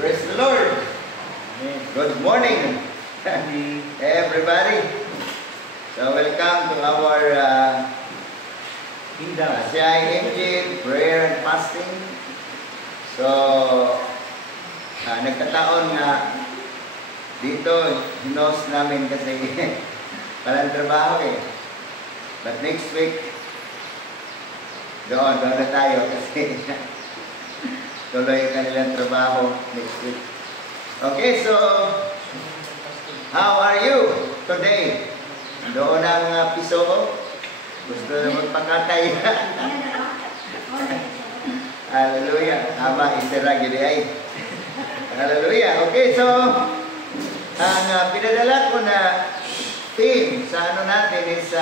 Praise the Lord. Good morning, everybody. So welcome to our CIMG prayer and fasting. So nagkataon nga dito hinos namin kasi walang trabaho eh. But next week doon na tayo kasi tuloy kanilang trabaho next week. Okay, so how are you today? Doon ang piso. Gusto na magpakatay. Hallelujah. Ama, isira gini ay. Hallelujah. Okay, so ang pinadala ko na theme sa ano natin is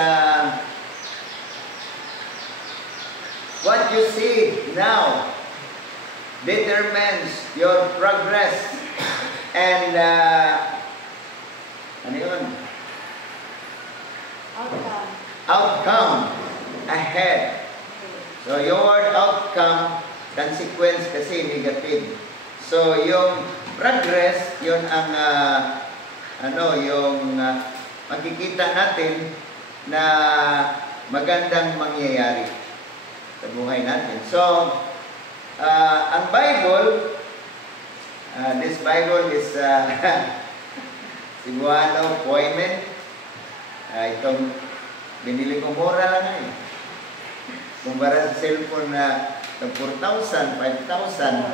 what you see now determines your progress and ano yun? Outcome ahead. So your word outcome, consequence kasi negative. So yung progress, yun ang makikita natin na magandang mangyayari sa buhay natin. So ang Bible, this Bible is Cebuano Poimen. Itong binili ko mura lang eh. Kumpara sa cellphone na 4,000, 5,000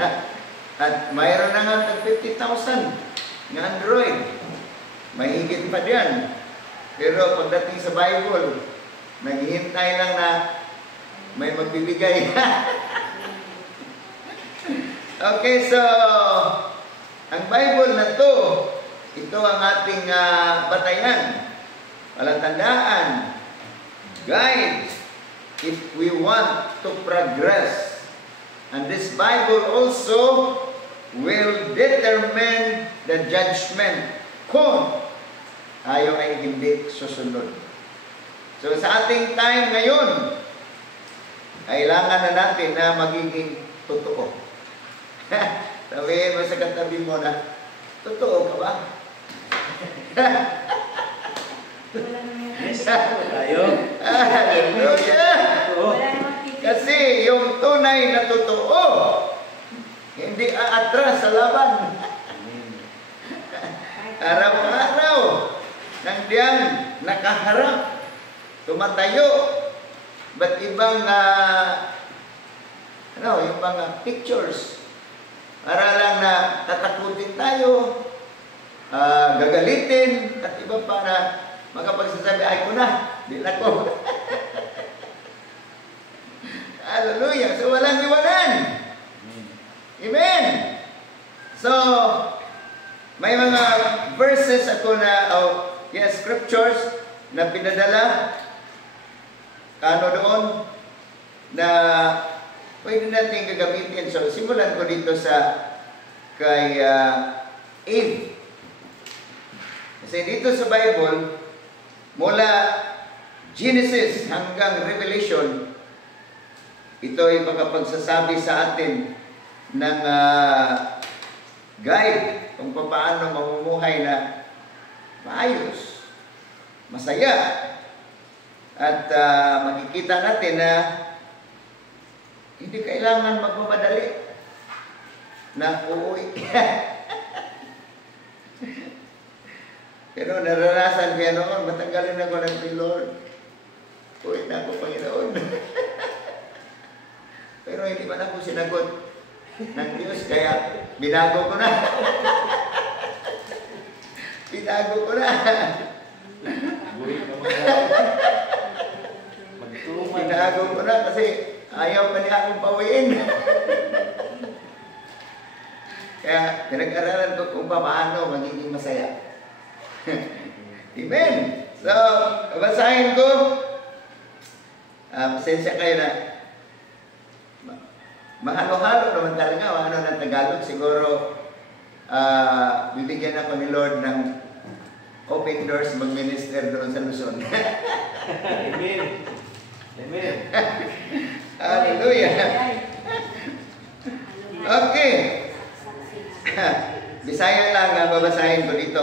at mayroon na nga 50,000 ng Android. May higit pa diyan. Pero pagdating sa Bible, naghihintay lang na may magbibigay. Okay, so ang Bible na to, ito ang ating batayan, palatandaan, guide if we want to progress. And this Bible also will determine the judgment kung tayo ay hindi susunod. So sa ating time ngayon, kailangan na natin na magiging totoo. Sabihin mo sa katabi mo na, totoo ka ba? Hallelujah! Kasi yung tunay na totoo, hindi aatras sa laban. Araw-araw, nandiyan, nakaharap, tumatayo, ba't ibang yung mga pictures, para lang na tatakutin tayo, gagalitin, at iba pa na makapagsasabi, ay ko na, di na ko. Hallelujah! So walang iwanan. Amen! So, may mga verses ako na, scriptures na pinadala, doon, na pwede natin gagamitin. So, simulan ko dito kay Eve. Kasi dito sa Bible, mula Genesis hanggang Revelation, ito ay makapagsasabi sa atin ng guide kung paano mamumuhay na maayos, masaya, at makikita natin na hindi kailangan magmamadali na uuwi. Pero naranasan ko noon, matanggalin ako ng Lord. Uwi na ako, Panginoon. Pero hindi man ako sinagot ng Diyos, kaya binago ko na. Binago ko na. Binago ko na kasi ayaw pa niya akong pawiin. Kaya pinag-aralan ko kung paano magiging masaya. Amen. So, basahin ko. Pasensya kayo na mahalo-halo naman talaga ng Tagalog. Siguro bibigyan ako ni Lord ng open doors mag-minister doon sa Luzon. Amen. Amen. Hallelujah. Okay. Bisaya lang nga babasahin ko dito.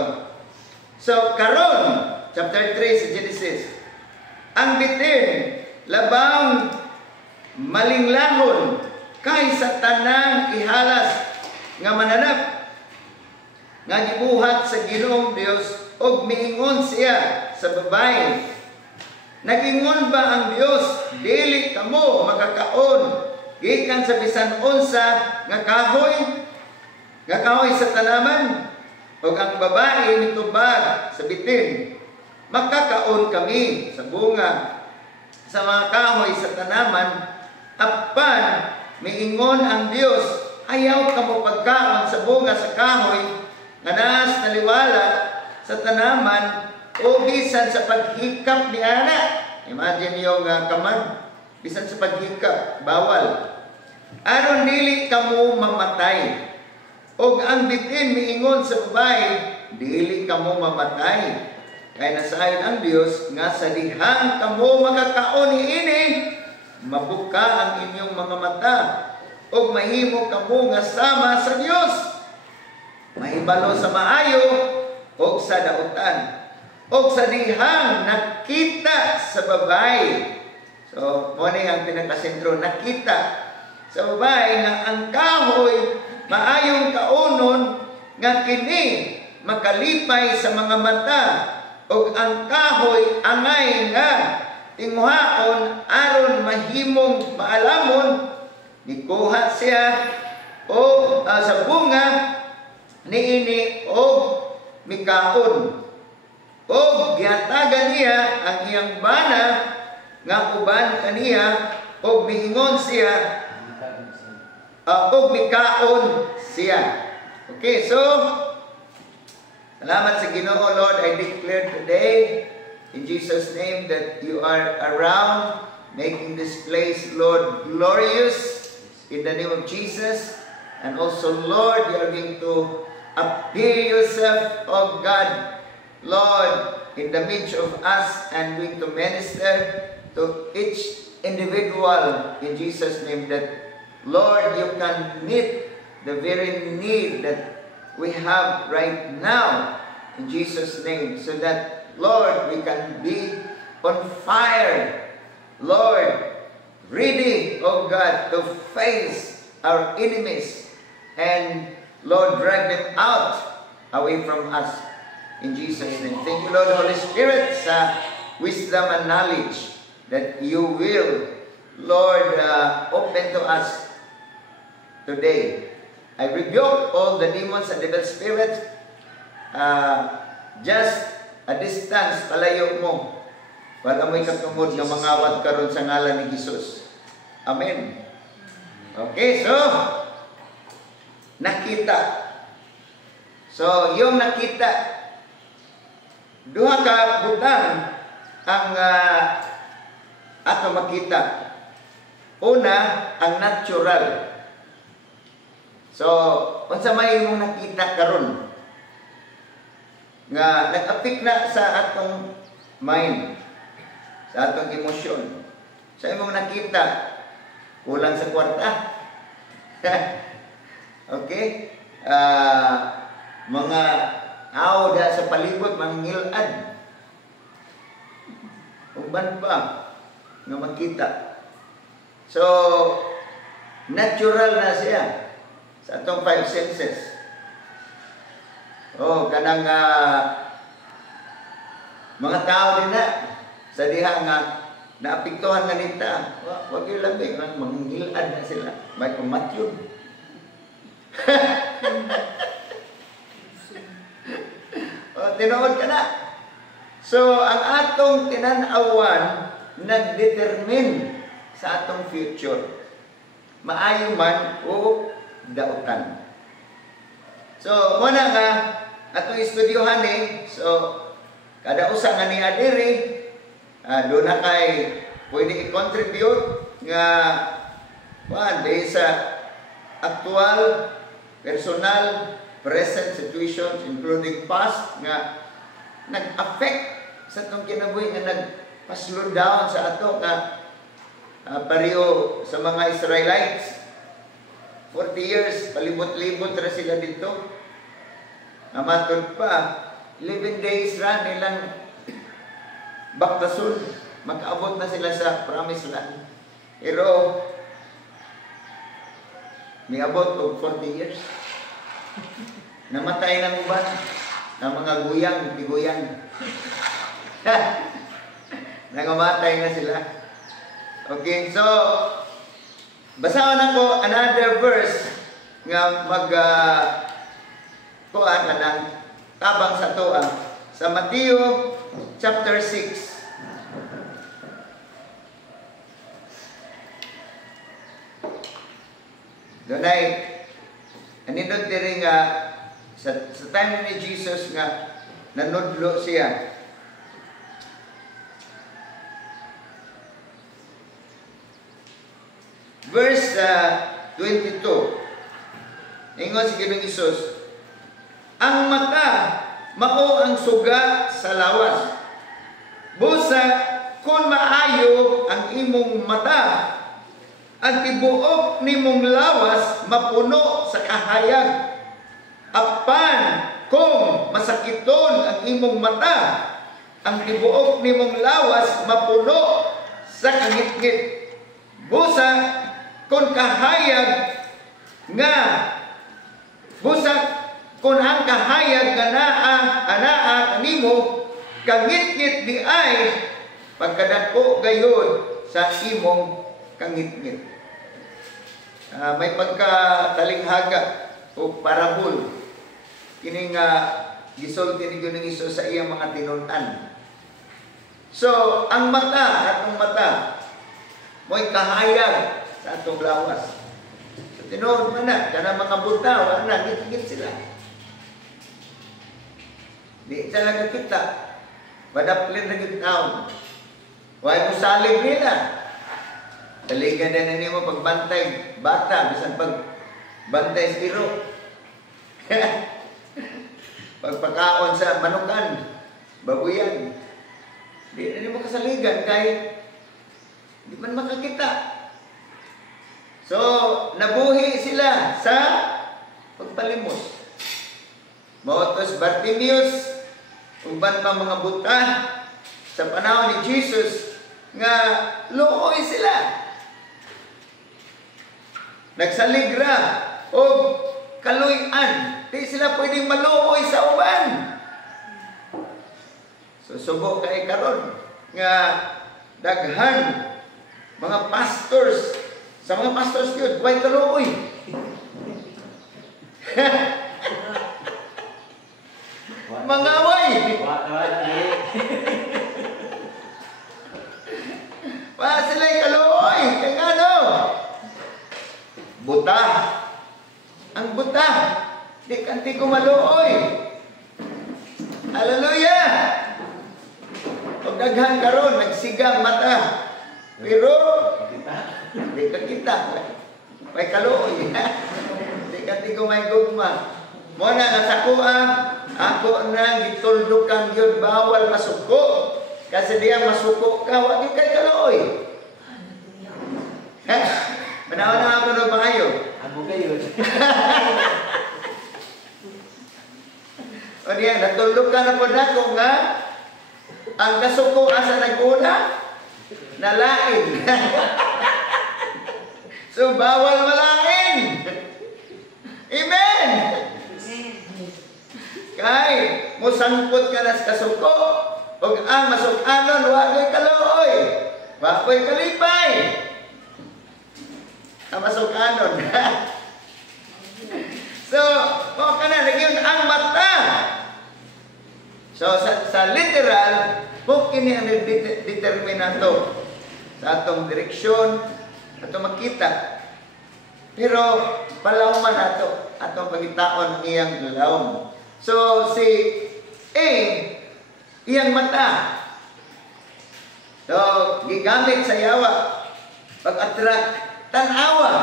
So, karon, chapter 3 sa Genesis, ang bitin, labang malinglahon, kay sa tanang ihalas nga mananap, nga gibuhat sa Ginoong Dios, og miingon siya sa babae. Nagingon ba ang Dios, dili kamo makakaon gikan sa bisan unsa nga kahoy sa tanaman, ug ang babae mitubag sa bitin, makakaon kami sa bunga sa mga kahoy sa tanaman, apan miingon ang Dios, ayaw kamo pagkaon sa bunga sa kahoy nga naas naliwala sa tanaman o bisan sa paghikap ni ana. Imagine yung kamad, bisan sa paghikap, bawal. Aron dili kamo mamatay. Og ang bitin miingon sa babae, dili kamo mamatay. Kaya nasayon ang Dios nga sa dihang kamo makakaon niini, mabuka ang inyong mga mata, og mahimo kamo nga sama sa Dios. Mahibalo sa maayo og sa dautan, og sa dihang nakita sa babae. So, mo ni ang pinakasentro, nakita sa babae nga ang kahoy maayong kaunon nga kini makalipay sa mga mata, og ang kahoy angay nga tinguhaon aron mahimong maalamon. Nikuha siya o sa bunga niini og mikaon, og gihatagan niya ang iyang bana nga uban kaniya, og miingon siya og mikaon siya. Okay, so salamat sa Ginoo. Lord, I declare today in Jesus' name that you are around, making this place, Lord, glorious in the name of Jesus. And also, Lord, you are going to appear yourself, oh God, Lord, in the midst of us, and going to minister to each individual in Jesus' name, that, Lord, you can meet the very need that we have right now in Jesus' name, so that, Lord, we can be on fire, Lord, ready, oh God, to face our enemies and, Lord, drag them out away from us in Jesus' name. Thank you, Lord, Holy Spirit, sa wisdom and knowledge that you will, Lord, open to us today. I rebuke all the demons and devil spirits. Just a distance, palayo mo. Wala mo'y katungod ng mangawat karon sa ngalan ni Jesus. Amen. Okay, so nakita. So, yung nakita, duha ka butang ang ato makita. Una, ang natural. So, unsa may imong nakita karon nga nag-affect na sa atong mind, sa atong emosyon. Sa imong nakita, kulang sa kwarta. Okay? Mga tao da sa palibot, manghilad. Uban pa nga makita. So, natural na siya sa atong 5 senses. Oh, kanang mga tao din na sa diha nga naapektuhan nga nita. Wag yung labi, manghilad na sila. May kumatyod. Tinuod ka na. So, ang atong tinanawan nagdetermine sa atong future. Maayo man o dautan. So, muna nga, atong estudyohan so, kada usa nga niya diri, doon na kay pwede i-contribute nga dahil sa actual, personal, present situations, including past, nga nag-affect sa itong kinabuhi, nga nag-slow down sa ato, nga pareho sa mga Israelites. 40 years, palibot-libot na sila dito. Namatod pa, 11 days ra nilang baktason. Makaabot na sila sa promised land. Pero, may abot og 40 years. Namatay ng uban ng mga guyang, tiguyang. Nangamatay na sila. Okay, so, basahan ako another verse nga kuan ka ng tabang sa tuwa sa Mateo chapter 6. Dunay anindot diri nga sa time ni Jesus nga nanudlo siya. Verse 22. Ingon si Ginoong Hesus, ang mata mao ang suga sa lawas. Busa kung maayo ang imong mata, ang tibuok nimong lawas mapuno sa kahayag. Apan kung masakiton ang imong mata, ang tibuok nimong lawas mapuno sa kangit-ngit. Busa kung kahayag nga busa kung ang kahayag nga anaa kanimo kangit-ngit di ay pagkadako gayon sa imong kangit-ngit. May pagkatalinghaga o parabol kini nga gisulti ni Ginoong Hesus sa iyang mga tinun-an. So, ang atong mata mo'y kahayag sa atong lawas. So, tinuod man na, kanang mga buta, wala, git-git sila. Di sila nakakita. Madaplin na gitnaon. Huwag mo salig nila. Taligan na niyo mo pagbantay. Bata, bisan pagbantay sa iro. Pagpakaon sa manukan, babuyan. Di na niyo mo kasaligan kahit di man makakita. So, nabuhi sila sa pagpalimos. Motos Bartimeus, uban pa mga buta sa panahon ni Jesus nga luoy sila. Nagsaligra o kaluy-an. Di sila pwedeng maluoy sa uban. So, subo kay karon nga daghan mga pastors, sa mga pastors yun, huwag kaluoy. Mga way. Pa sila'y kaluoy. Kaya nga no, buta. Ang buta. Di kanti ko maluoy. Hallelujah. Pag daghan karon nagsigang mata. Pero, di ka kita. May kaluoy. Di ka di ko may gugma. Muna nga sa kuha, ako na gituldukan yun, bawal masuko. Kasi diyan masuko ka, wag yung kay kaluoy. Manawa na ako na ba kayo? Ako kayo. O diyan, natuldukan na po na ko nga, ang kasuko asa nag-una, nalain. So, bawal malain. Amen! Kay, musangpot ka na sa kasuko, o ang masukanon, wagay kaluoy, wakoy kalipay. Ang masukanon. So, o ka na, nagyon ang mata. So, sa literal, kung kini ang determinato sa atong direksyon, atong makita. Pero, palawman ato, atong pagitaon ng iyang lalawm. So, si A, iyang mata. So, gigamit sa yawa, pag-attract, tanawa.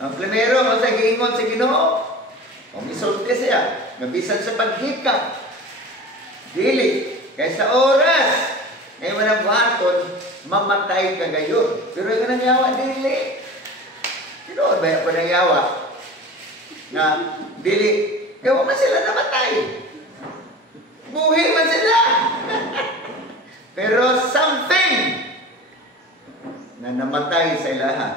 Ang primero, kung sa giingon sa Ginoo, kung isulti siya, mabisan sa paghikap, dili, kaysa oras, ngayon na buhaton, mamatay ka gayon. Pero yung nang yawa, dili. Sino ba yung nang yawa? Na, dili, Kaya man sila namatay. Buhi man sila. Pero something na namatay sa ilaha.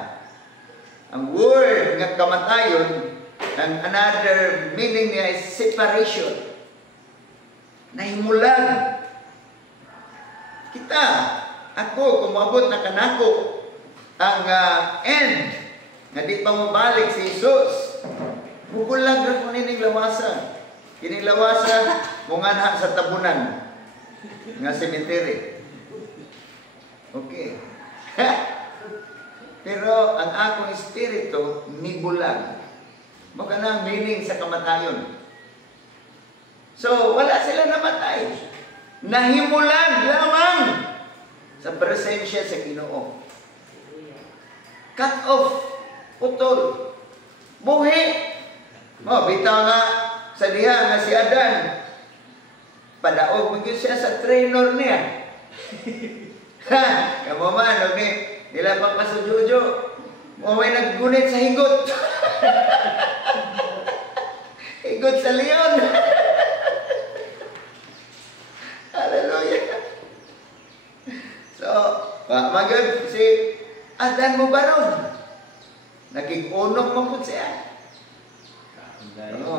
Ang word nga kamatayon, ang another meaning niya is separation. Nahimulan. Kita, ako, kumabot na kanako ang end nga di pa mabalik si Jesus. Bugulag na kung nining lawasa. Kining lawasa, munganha sa tabunan nga cemetery. Okay. Pero ang akong espiritu, nibulag. Maka na meaning sa kamatayon. So, wala sila namatay. Nahimulan lamang sa presensya sa Ginoo. Cut off, putol, buhi. Bitaw nga sa diha nga si Adan. Padaog mo siya sa trainer niya. Kamu man, nila pa sa Jojo. May naggunit sa higot. Higot sa leon. Hallelujah. So, magod si Adan mo baron. Naging-unong mo po siya.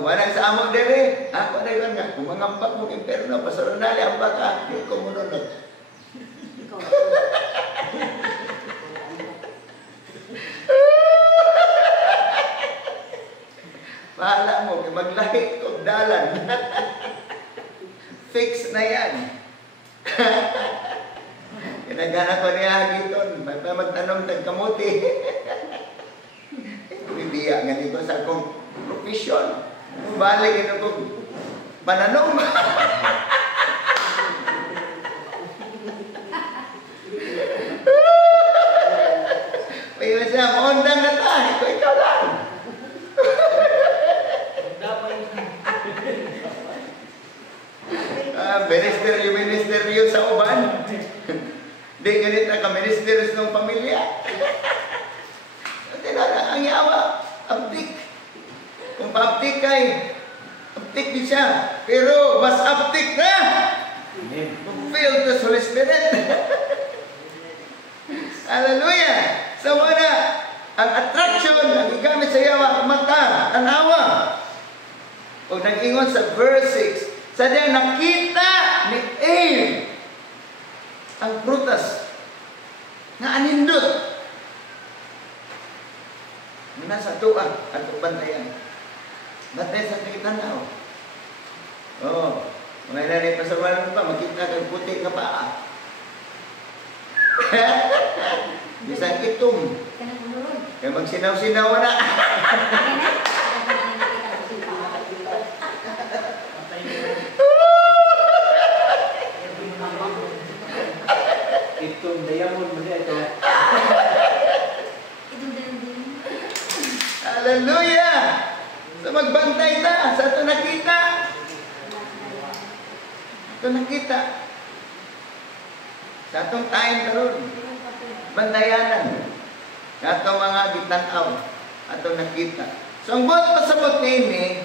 Manang sa among dere. Ako na yun nga. Kung mangambak mo imperno, pasaronali, ambak ka. Hindi ko mununod. Pahala mo, maglahi kong dalan. Fix na yan. Kinagana ko niya hagiton. Magtanong ng kamuti. Bibiya nga dito sa akong profesyon. Balik ito kong pananong. Pwede siya, maundang na tayo. Ikaw lang. Ministeryo sa uban. Di ganito ka ministeryo ng pamilya. Ang yawa, abdik. Kung pa-abdik kay, abdik din siya. Pero mas abdik na. Fulfill the Holy Spirit. Hallelujah. So wala, ang attraction, ang igamit sa yawa, mata, tanawa. O nag-ingon sa verse 6, sadya nakita ni Eve ang prutas na anindot. Nasa tuwa at bantayan. Bantay sa titanaw. Mga nanay pasawalan pa, makita kang puti ka pa. Bisan itom. Kaya magsinaw-sinaw na. Itong diamond mo niya ito. Hallelujah! So magbantay ta sa ito nakita. Ito nakita. Sa itong time karon, bantayanan. Sa itong mga gitanaw. Ito nakita. So ang buhat pasabot nini,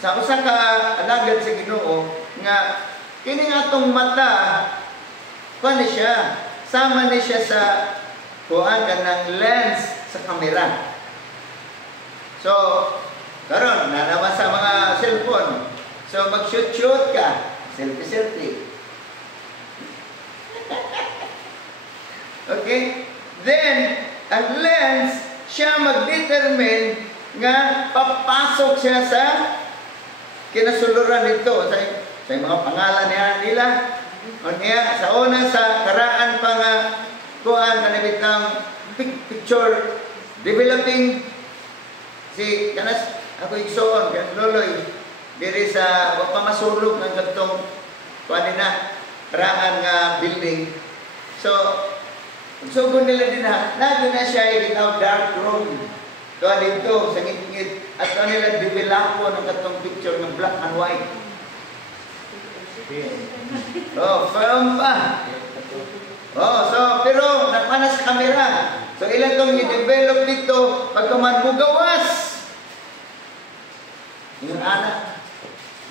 sa usa ka alagad sa Ginoo nga kini nga itong mata, kuan siya, sama ni siya sa kuan kanang lens sa kamera. So, karon na naman sa mga cellphone. So, mag-shoot-shoot ka. Selfie-selfie. Okay? Then, ang lens, siya mag-determine nga papasok siya sa kinasuluran nito. Sa mga pangalan nila. O niya, sa una, sa karaan pa nga, kuan, kanabitang picture, developing, si kanas ako igsoon kan loloy diri sa wa pa masulog ng kadtong kuan na rahan nga building. So sugod nila din na siya gitaw dark room kuan dito sa ngit-ngit at nila developo ng kadtong picture ng black and white. Film pa. So pero nagpanas sa kamera. So ilan itong i-develop dito pagkaman mo gawas. ana.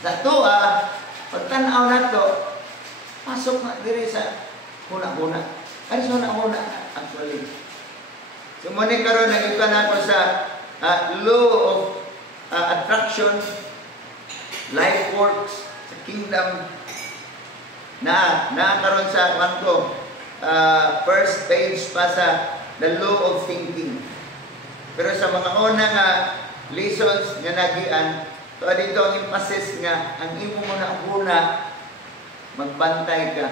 Sa tuwa, pagtanaw na to, pasok na diri sa huna-huna. Ano sa huna-huna actually? So muna karon nag-iba na ako sa law of attraction, life works, sa kingdom na karon sa kanto first page pa sa the law of thinking. Pero sa mga unang lessons nga nagian, so dito ang emphasis nga ang imo una magbantay ka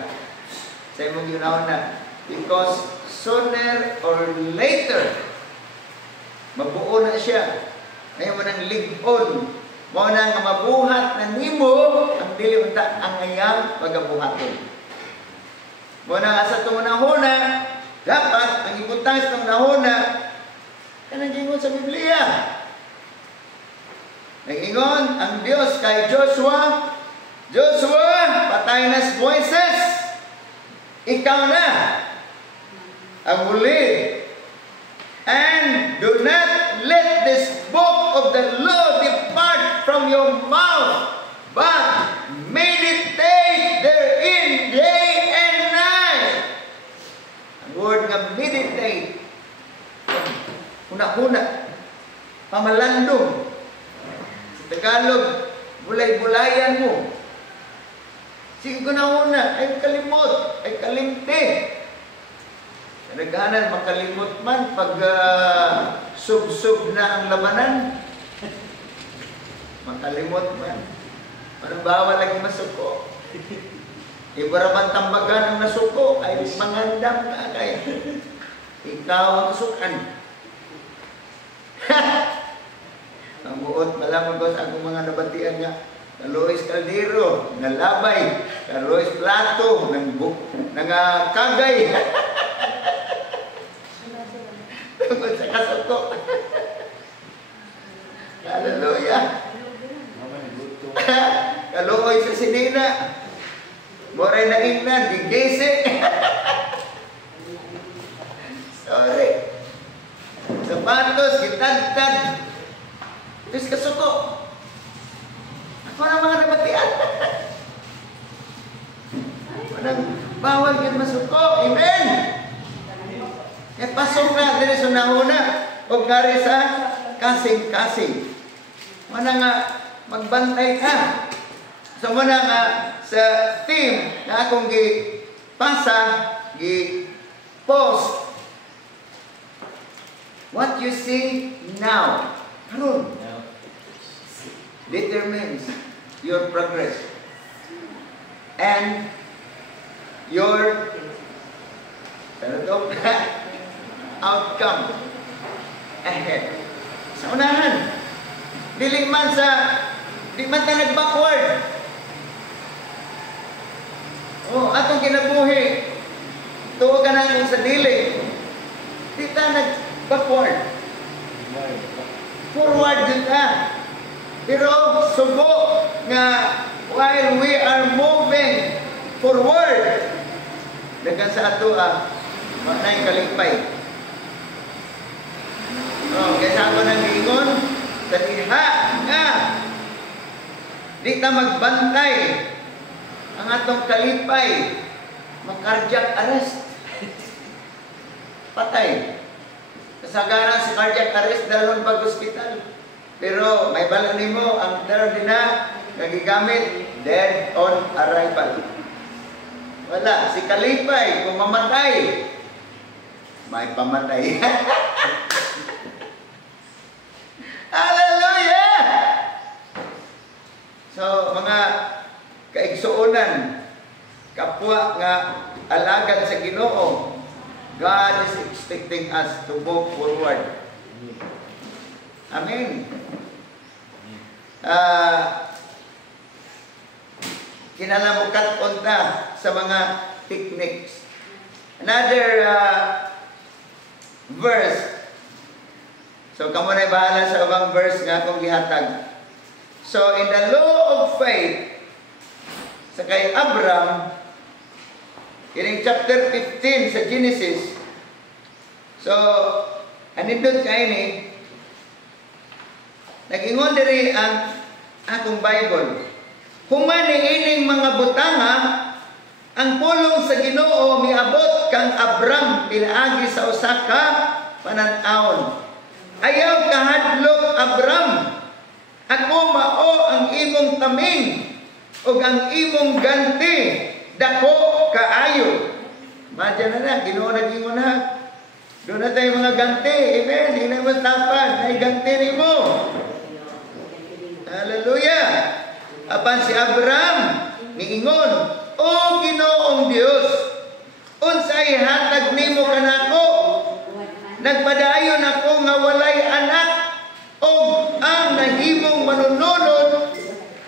sa imong ginauna, because sooner or later mabuo na siya. Ayaw mo nang ligon. Mo na nga mabuhat na nimo ang dili unta ang ayang pagabuhaton. Mo na sa tunahuna dapat ang ibutas ng nahuna kanang gingon sa Biblia. Nag-ingon ang Dios kay Joshua, patay na si Moises. Ikaw na ang muli. And do not let this book of the law depart from your mouth, but meditate therein day and night. Ang word nga meditate, una-una, pamalandong. Sa Tagalog, bulay-bulayan mo. Sige ko na una, ay kalimot, ay kalimti. Naghanan, makalimot man pag sub-sub na ang labanan. Makalimot man. Anong bawal lagi masuko? Ibaraman tambagan ang nasuko, ay mangandam ka kay ikaw ang sukan. Ang buot, malaman ko sa akong mga nabatian niya. Luis Caldero, nalabay, Luis Plato, nang kagay. Tungkol sa kasuko. Hallelujah. Kaluoy sa sinina. Moray na ingnan, gigisi. Sorry. Sapatos, gitagtag. Terus kasuko. Ako na mga nabatian. Bawal yun masuko. Amen. Pasok na diri sa nahuna o gari sa kasing-kasing. Mana nga magbantay ka. So muna nga sa team na akong gipasa, gi-post. What you see now, karon, determines your progress and your outcome ahead. Sa unahan, di man ta nag-backward. Atong kinabuhi, tuwa ka na sa dili. Di ta nag-backward. Forward din ka. Pero subo nga while we are moving forward, dagan sa ato manay kalipay. Kaysa ako nang ingon, sa diha nga, di ta magbantay ang atong kalipay, mag-cardiac arrest. Patay. Kasagaran si cardiac arrest dalawang pag-hospital. Pero may bala nimo ang term na nagigamit, dead on arrival. Wala. Si kalipay, kung mamatay, may pamatay. Hallelujah! So, mga kaigsuonan, kapwa nga alagad sa Ginoo, God is expecting us to move forward. Amen. Kinalamukat unta sa mga techniques. Another verse. So, kamo na bahala sa ubang verse nga akong gihatag. So, in the law of faith, sa kay Abram, in chapter 15 sa Genesis, so, anindot kayo ni, nag-ingon diri ang akong Bible. Human niining mga butanga, ang pulong sa Ginoo miabot kang Abram pinaagi sa usa ka panan-awon. Ayaw kahadlok Abram, ako mao ang imong taming ug ang imong ganti dako kaayo. Madyan na, Ginoo nag-ingon na. Doon na tayo mga ganti. Amen. Hindi na mo tapad. Ay ganti ni mo. Hallelujah. Apan si Abraham niingon, O Ginoong Dios, unsay hatag nimo kanako? Nagpadayon ako nga walay anak o ang nahimong manununod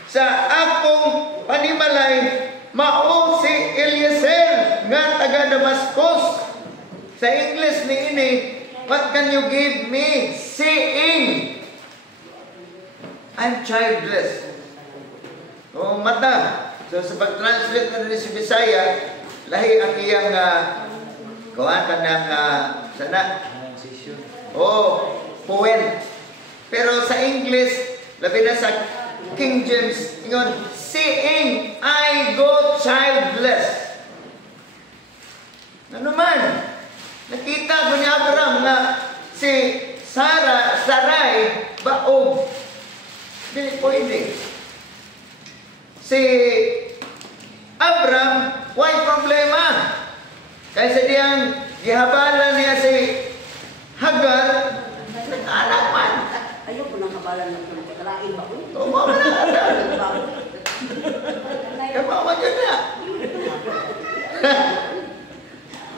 sa akong panimalay mao si Eliezer nga taga Damascus. Sa English ni ini, what can you give me? Seeing I'm childless. O mata. So sa pag-translate na rin si Bisaya, lahi ang iyang kuhaan ka ng sana. Poem. Pero sa English, labi na sa King James, yun, seeing I go childless. Ano man? Nakita ko ni Abraham na si Sarai baog. Hindi pwede. Si Abraham, why problema? Kaysa diyang gihabalan niya si Hagar, nag-anak man. Ayaw ko nang habalan ng kalain ba ko? Oo, wala. Kamawa dyan na.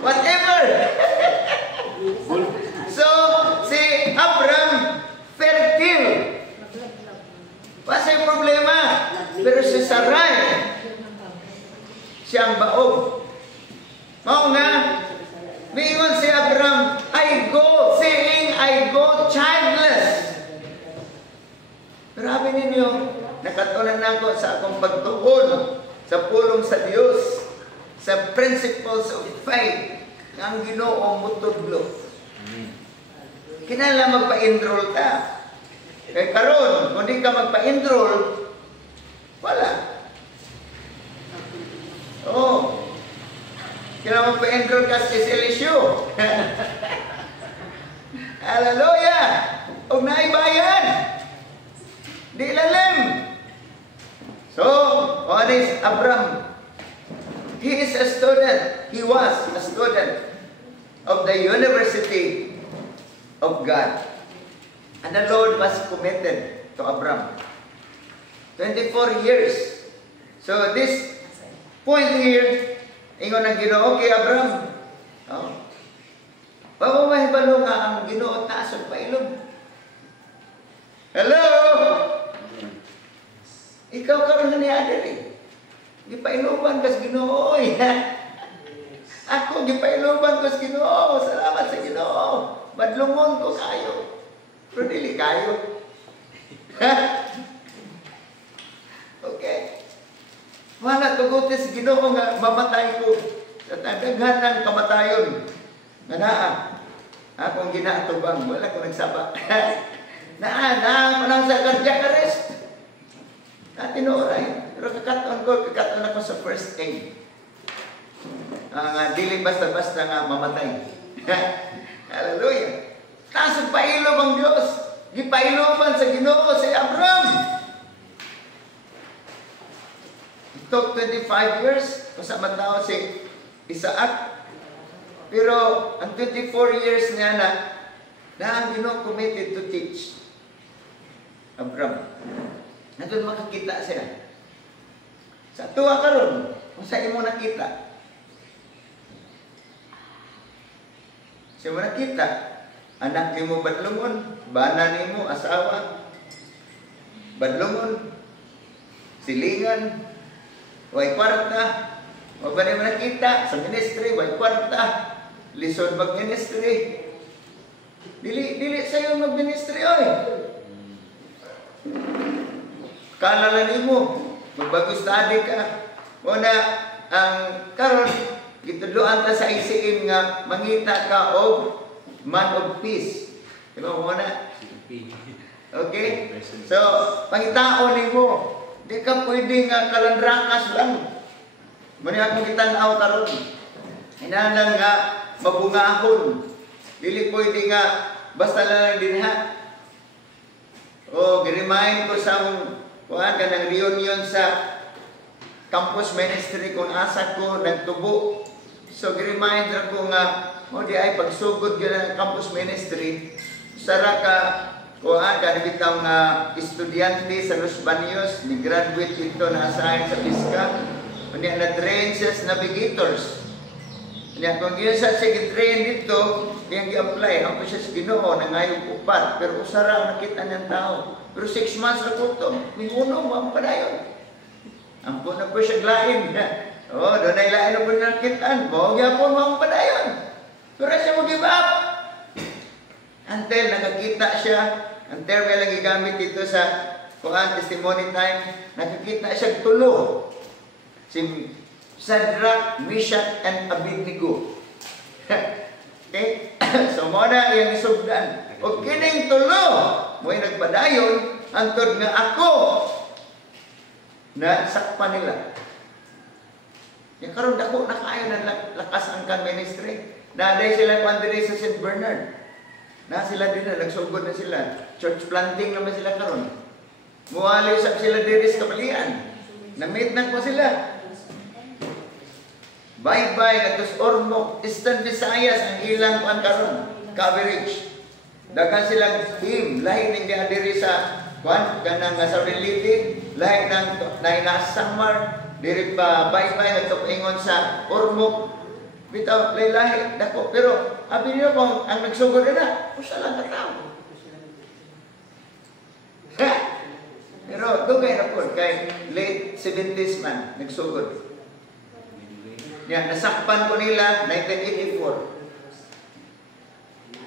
Whatever. So, si Abraham, fertile. What's yung problema? Pero si Sarai, siyang baog. Mao nga, mingon si Abraham, saying I go childless. Grabe ninyo, nakatunan na ako sa akong pagtuon sa pulong sa Diyos, sa principles of faith, ang Ginoo mo tudlo. Kinala magpa-enroll ta. Kaya karon, kung di ka magpa-enroll, wala. Oo. Kailangan magpa-enroll ka sa SLSU. Hallelujah! Huwag na ibayan. Di lalim. So, what is Abraham? He is a student. He was a student of the University of God. And the Lord was committed to Abraham. 24 years. So this point here, ingon ang Ginoo kay Abraham. Pamamahibalo nga ang Ginoo taasod pa ilog. Hello? Ikaw karon ni Adel. Gipailoban kas Ginoo oy. Ako gipailoban kas Ginoo. Salamat sa Ginoo. Badlungon ko kayo. Pero dili kayo. Okay. Wala tuguti sa Ginoo nga mamatay ko sa daghan ng kamatayon. Nga naa. Akong ginaatubang. Wala ko nagsaba. Manang sa cardiac arrest. Tinuray. Pero kakaton ako sa first aid. Dili basta-basta nga mamatay. Hallelujah. Kasag pailob ang Diyos. Gipailoban sa Ginoo si Abraham. It took 25 years kung sa matao si Isaac. Pero ang 24 years niya na ang Ginoo committed to teach Abraham. Nandun makakita siya. Sa tuwa karon, kung sa imo nakita. Siya mo nakita. Anak ni mo badlungon, bana ni mo, asawa, badlungon, silingan, way kwarta, o ba ni mo nakita sa ministry, way kwarta, lisod mag-ministry. Dili sa'yo mag-ministry, oy. Kalala ni mo, magbago study ka. O na, ang karon gitudloan ta sa ICM nga, mangita ka og man of peace. Di ba mo na? Okay? So, pangitaon nimo, di ka pwede nga kalandrakas lang. Muna akong kitanaw karon. Hinahanglan nga mabungahon. Dili pwede nga basta lang dinha. O gi-remind ko sa kuan kanang reunion sa campus ministry kung asa ko nagtubo. So gi-remind ko nga mo di ay pagsugod gyud ang campus ministry sara ka kuan ka bitaw nga estudyante sa Los Baños ni graduate dito na assign sa Pisca. Unya na train siya sa navigators. Unya kung yun sa sige train dito, diyang i-apply ang siya sa Ginoo na ngayong upat pero usara ang nakita niyang tao. Pero 6 months na po ito, minguno mo ang padayon. Ang po na po siya glain. Oh, doon ay lain na po nakitaan. Bawagya po mo ang padayon. Pero siya mo give up. Until nakakita siya, until may lang igamit dito sa kuan testimony time, nakakita siya tulo. Si Shadrach, Meshach, and Abednego. Okay? So, muna yung isugdan. O kining tulo, mo'y nagpadayon, antod nga ako, na sakpan nila. Yung karoon ako, nakaayon na lakas ang kan ministry. Naday sila pandiri sa St. Bernard. Na sila din na, nagsugod na sila. Church planting naman sila karoon. Muwali sa sila diri sa Kapalian. Na-meet na po sila. Bye-bye atos Ormoc, Eastern Visayas ang ilang kuan karon, coverage. Dagan silang team, lahi ning diri sa kuan kanang Southern Leyte, lahi nang Samar, diri pa bye-bye ato ingon sa Ormoc. Bitaw lahi dako pero abi niyo kung ang nagsugod na, usa lang ka tao. Pero dugay na po kay late 70s man nagsugod. Yan, nasakpan ko nila 1984.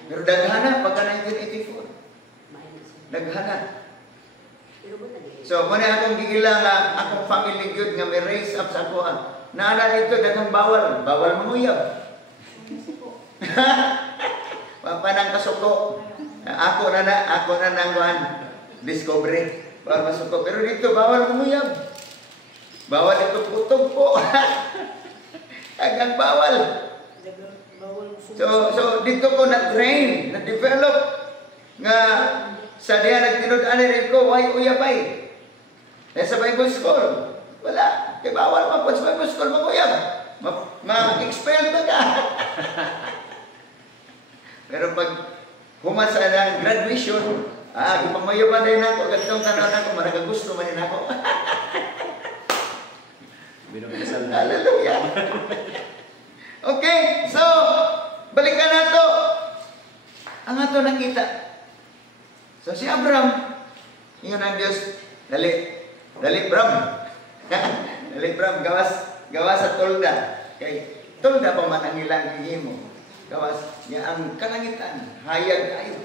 Pero daghana pagka 1984. Daghana. So, muna akong gigila nga, akong family good nga may raise up sa ako. Naala dito, daghang bawal. Bawal manguyab. Papanang kasuko. Ako na nang discovery. Bawal masuko. Pero dito, bawal manguyab. Bawal ito putog po. Agang bawal. So dito ko na-train, na-develop nga sa diya nagtinud-an rin ko, why uyabay? Sa Bible School, wala. Kaya bawal pa po sa Bible School, mag-uyab. Ma-expel ba ka? Pero pag humasa na graduation, ipamayaban rin ako, gatong tanan ako, maragagusto man rin ako. Hallelujah. Okay, so balikan nato ang ato nakita. So si Abraham, ingon ang Dios, dali Bram. Dali Bram, gawas sa tolda. Kay tolda pa man ang ilang himo. Gawas niya ang kalangitan, hayag kayo.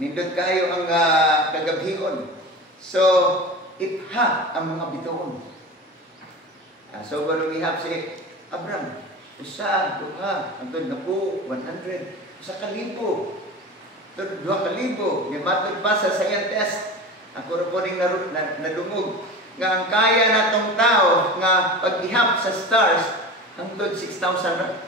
Nindot kayo ang kagabhion. So itha ang mga bituon. So, what do we have si Abraham? Usa, duha, antod na po, 100. Usa ka libo. Antod 2,000. May matod pa sa scientist. Ako rin po rin nadungog. Nga ang kaya natong tao nga pag-ihap sa stars, antod 6,000 na.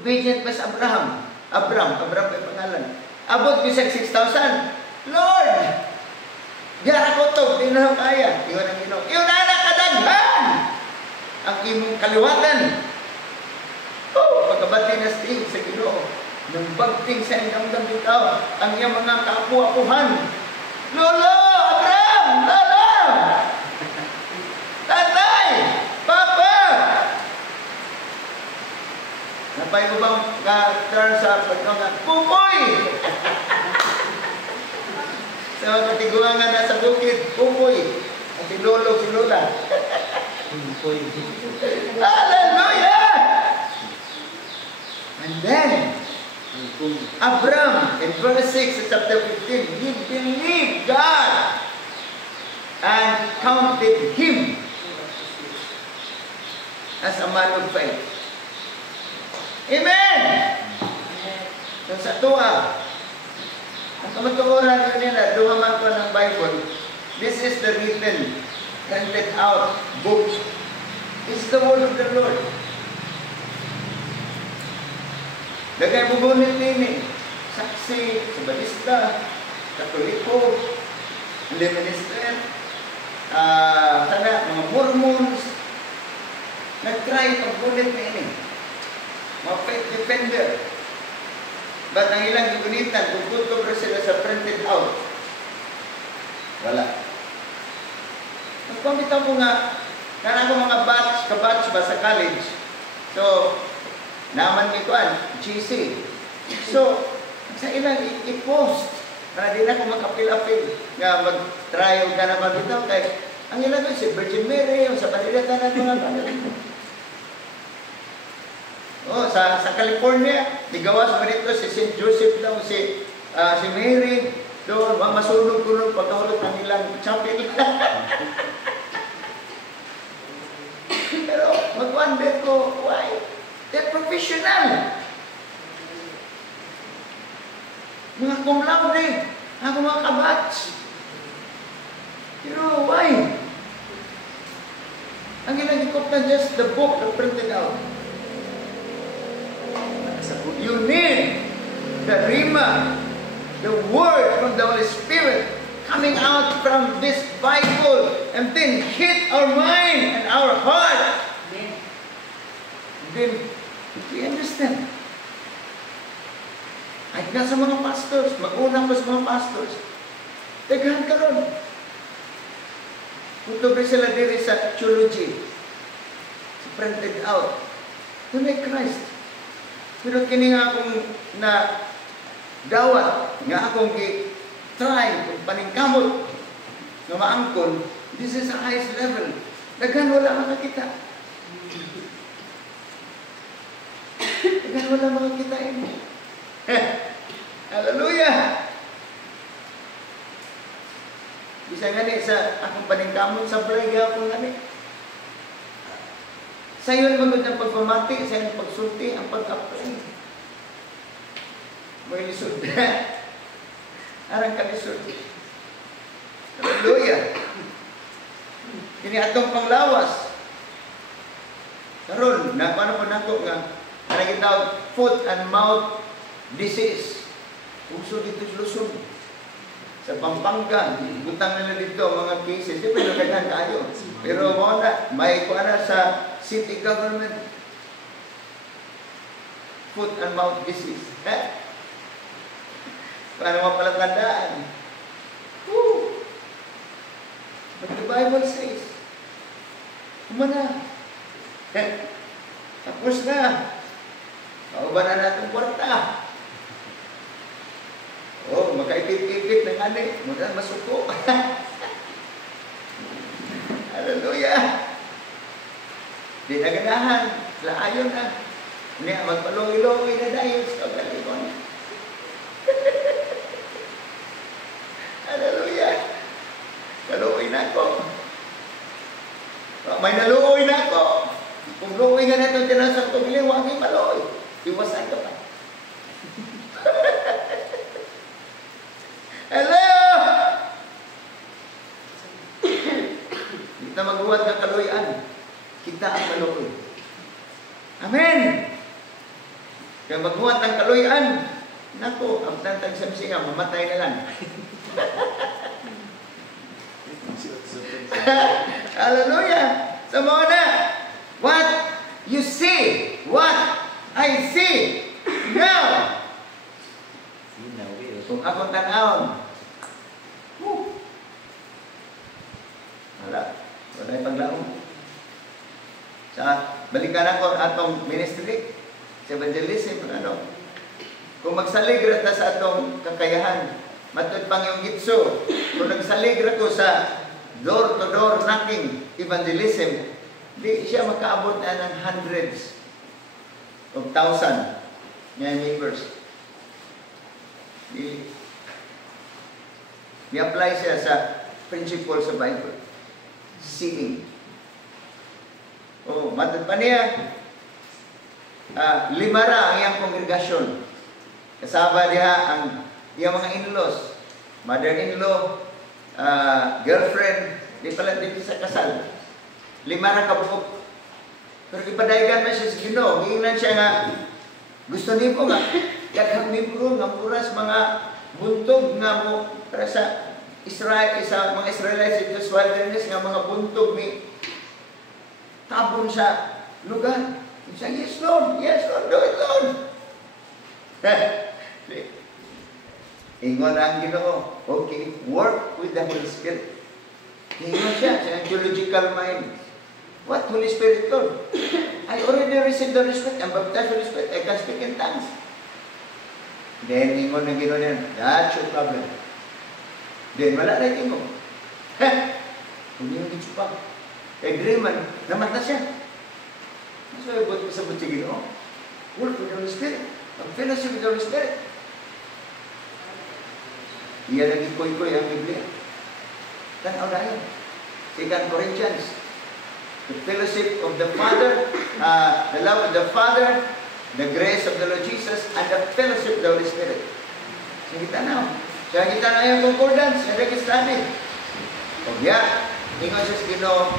Obedient pa sa Abraham. Abraham ay pangalan. Abot ko sa 6,000. Lord! Diyara ko to, di na kaya. Iwan ang Ginoo. Iyon na kadaghan! Ang imong kaliwatan. Oh, pagkabati na sting sa Ginoo. Nang bagting sa indang bitaw, ang iyang mga kaapu-apuhan. Lolo! Abraham! Lolo! Tatay! Papa! Napay ko bang turn sa pagkong Pupoy! Sa mga katiguangan na sa bukid, Pupoy. At si Lolo, si Lola. Hallelujah! And then, Abraham, in verse 6 of chapter 15, he believed God and counted him as a man of faith. Amen! So sa tuwa, Ang kamatuoran ko nila, dumaman ko ng Bible, this is the written, printed out book. It's the word of the Lord. Dagay bugunit nini, saksi, sabalista, katoliko, minister, mga Mormons, nag-try pagbulit nini, mga faith defender. Ba't ang ilang gunitan, kung tutok sila sa printed out, wala. Nagpamitaw ko nga, kana ko mga kabatch ba sa college. So, naman may kuan, GC. So, sa ilang i-post, na di na ko makapil-apil, nga mag-trial ka na magbitaw, kay ang ilang ko si Virgin Mary, yung sa palilatan ng mga kanil. Oh, sa California, ligawas mo dito si St. Joseph daw, si Mary, doon, masunog ko nung pagkahulot ng ilang chapel. Pero, mag-wonder ko, why? They're professional. Mga cum laude, ako mga kabatch. Pero, why? Ang ginagikot na just the book that printed out. You need the Rhema, the word from the Holy Spirit coming out from this Bible and then hit our mind and our heart. And then we understand. Ay nga sa mga pastors, mag-unang pa sa mga pastors. Tegahan ka ron. Punto rin sila diri sa theology. Printed out. Tunay Christ. Pero kini nga akong na dawat, nga akong try, paningkamot, nga maangkon, this is the highest level. Daghan wala makakita. Daghan wala makakita ini. Hallelujah! Bisa nga ni sa akong paningkamot sa play akong nga ni. Sa iyo magod ang pagpamati, sa iyo pagsulti, ang pag-apply. May lisod. Arang ka lisod. Hallelujah. Kini atong panglawas. Karon, paano po nato nga, ang gitawag foot and mouth disease. Puso dito sa Luzon. Sa Pampanga, butang nila dito mga cases. Di ba nagaghan tayo? Pero may kuana sa city government. Foot and mouth disease. Paano mapalatandaan? Woo! But the Bible says, kumana. Tapos na. Kauban na natin kwarta. Oh, makaipit-ipit ng ani. Muna masuko. Hallelujah. Di na ganahan. Laayon na. Niya, magpalungi-lungi na dahil sa kalikon. Hallelujah. Naluoy na ako. May naluoy na ako. Kung luoy nga na itong tinasang tugli, huwag yung maluoy. Iwasan ka pa. Hello! Kita magbuhat ng kaluyan. Kita ang maluoy. Amen! Kaya magbuhat ng kaluyan, naku, ang tantang samsinga, mamatay na lang. Hallelujah! Sa mga na, what you see, what I see now. Kung akong tanawon, wala yung paglaong. Sa balikan ako atong ministry, sa evangelism, kung magsalig rata sa atong kakayahan, matod pang yung gitso, kung nagsalig ko sa door-to-door knocking evangelism, di siya makaabot na ng hundreds of thousand na neighbors. I-apply siya sa principle sa Bible. Seeing. Oh, matod pa niya, 5 ra ang iyang kongregasyon. Kasaba diha ang Yung mga in-laws, mother-in-law, girlfriend, di pala dito sa kasal. 5 ra ka buok. Pero ipadayagan man siya sa Ginoo. Giingnan siya nga, gusto niyo ko nga, daghang membro nga puras mga buntog nga mo para sa Israel, sa mga Israelites ito sa wilderness nga mga buntog ni tabon sa lugar. Siya, yes Lord, do it Lord. Ingon ang Ginoo, okay, work with the Holy Spirit. Ingon siya sa theological mind. What Holy Spirit, Lord? I already received the Holy Spirit. I'm baptized with the Holy Spirit. I can speak in tongues. Then, ingon ng Ginoo niya, that's your problem. Then, wala na yung ingon. Kung yung gitsupa. Agreement, namat na siya. So, ibot ko sa buti Ginoo. Work with the Holy Spirit. Mag-fellowship with the Holy Spirit. Iyan ang ikoy-koy ang Biblia. Tanaw na yun. 2 Corinthians. The fellowship of the Father, the love of the Father, the grace of the Lord Jesus, and the fellowship of the Holy Spirit. So, kita na. So, kita na yung concordance. Yung study. O yeah, ingon siya sa Ginoo,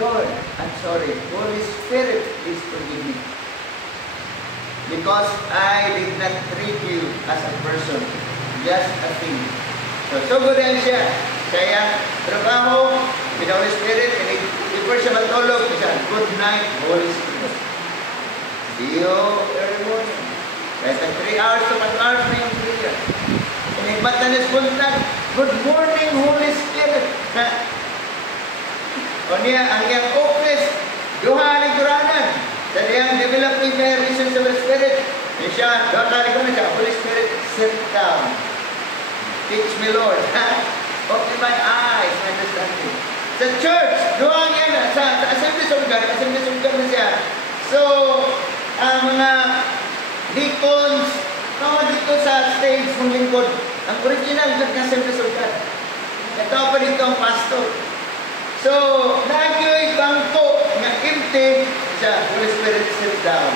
Lord, I'm sorry. Holy Spirit, please forgive me. Because I did not treat you as a person, just a thing. So good yan siya. Kaya, trabaho, with the Holy Spirit, and before siya matulog, siya, good night, Holy Spirit. See you early morning. Kahit ang 3 hours to 4 hours na yung prayer. And ibat na nispuntan, good morning, Holy Spirit. O niya, ang iyang office, duha ang turanan. Sa niyang developing the reasons of the Spirit. And siya, duha ka na siya, Holy Spirit, sit down. Teach me, Lord. Open my eyes, understanding. Sa church, doang yan, sa Assemblies of God na siya. So, ang mga deacons, mga dito sa stage ng lingkod, ang original ng Assemblies of God. Ito pa dito ang pastor. So, nagyo'y bangko nga empty siya, Holy Spirit, sit down.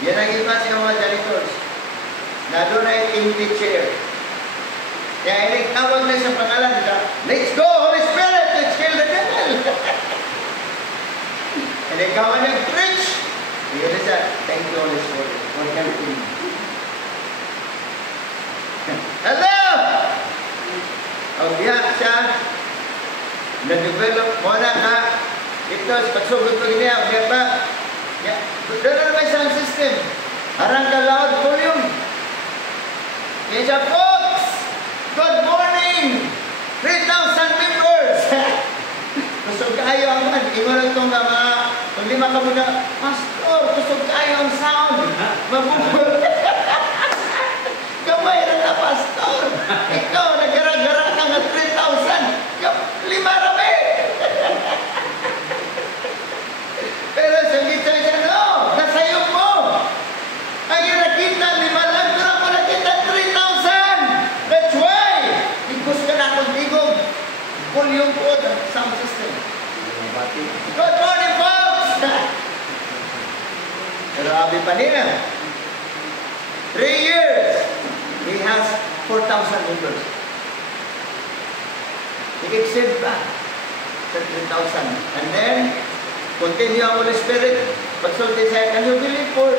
Yan ang iba sa mga janitors. Na doon ay empty chair. Kaya inigtawag na sa pangalan ka, let's go, Holy Spirit, let's kill the devil. And ikaw ang nag-preach. Sige na siya, thank you, Holy Spirit, for helping me. Hello! O biyak siya, na-develop mo na ka, ito, sa pagsugod ko niya, biyak ba? Doon na naman isang system. Harang ka loud volume. Kaya siya, folks! Good morning! 3,000 members! Kusog kayo ang man. Ingon itong mga, kung 5 ka muna, Pastor, kusog kayo ang sound. Mabubul. Gamay na na, Pastor. Ikaw, nagara-gara ka ng 3,000. 5 rami. Pero sa gitsa siya, no, nasayok mo. Ang nakita, 5 lang, pero ako nakita 3,000. That's why, igos ka na akong tigong. Volume po ng sound system. Good morning, folks! Pero abi pa nila. 3 years, he has 4,000 members. I-exceed pa sa 3,000. And then, continue ang Holy Spirit. Pagsulti siya, can you believe for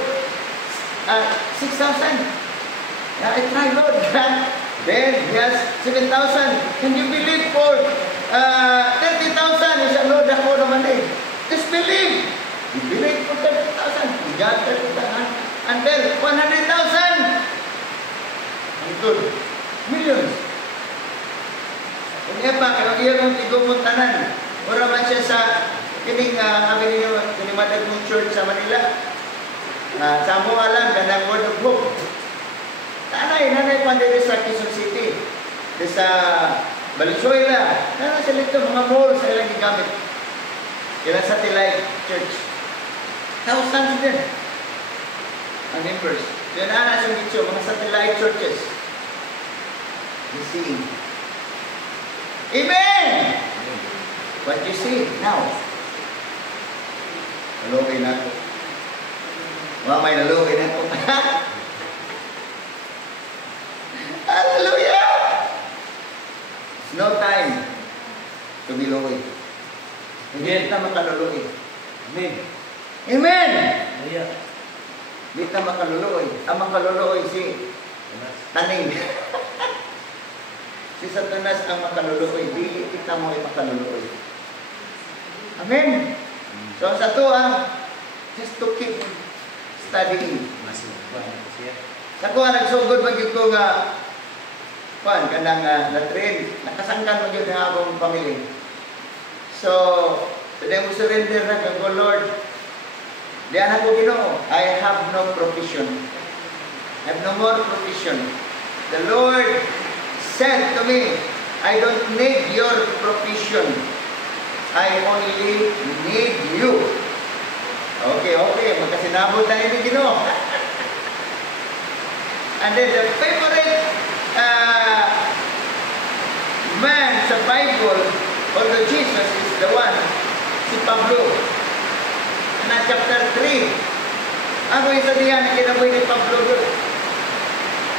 6,000? I try, Lord. Then, he has 7,000. Can you believe for 30,000? He said, Lord, ako naman eh. Just believe. You believe for 30,000. You got 30,000. Until 100,000. Ang good. Millions. Kung epa, kaya kung tigumuttanan, ora man siya sa kining kami ninyo, kinimadag mong church sa Manila. Sa mo alam, ganang word of hope. Nanay pa din sa Quezon City. Sa Valenzuela. Nanay sila ito, mga mall sa ilang gigamit. Ilang satellite church. Thousands din. Ang members. Yun na sa video, mga satellite churches. You see. Amen! What you see now? Nalugay na ako. Mamay nalugay na ako. Hallelujah! It's no time to be luwi. Hindi kita makaluluwi. Amen. Amen! Hallelujah. Hindi kita makaluluwi. Ang makaluluwi si taning. Si Satanas ang makaluluwi. Dili kita mo ay makaluluwi. Amen! So sa to just to keep studying. Masih banyak siya. Sa ko nagsugod magiging ko nga kanang na-train. Nakasangkan mo yun ang akong pamilya. So, today mo surrender na kang Lord. Diyan ako Ginoo. I have no provision. I have no more provision. The Lord said to me, I don't need your provision. I only need you. Okay. Magkasinabot tayo ni Ginoo. And then the favorite man sa Bible, although Jesus is the one, si Pablo. Na chapter 3. Ako isa diyan na kinabuhi ni Pablo doon.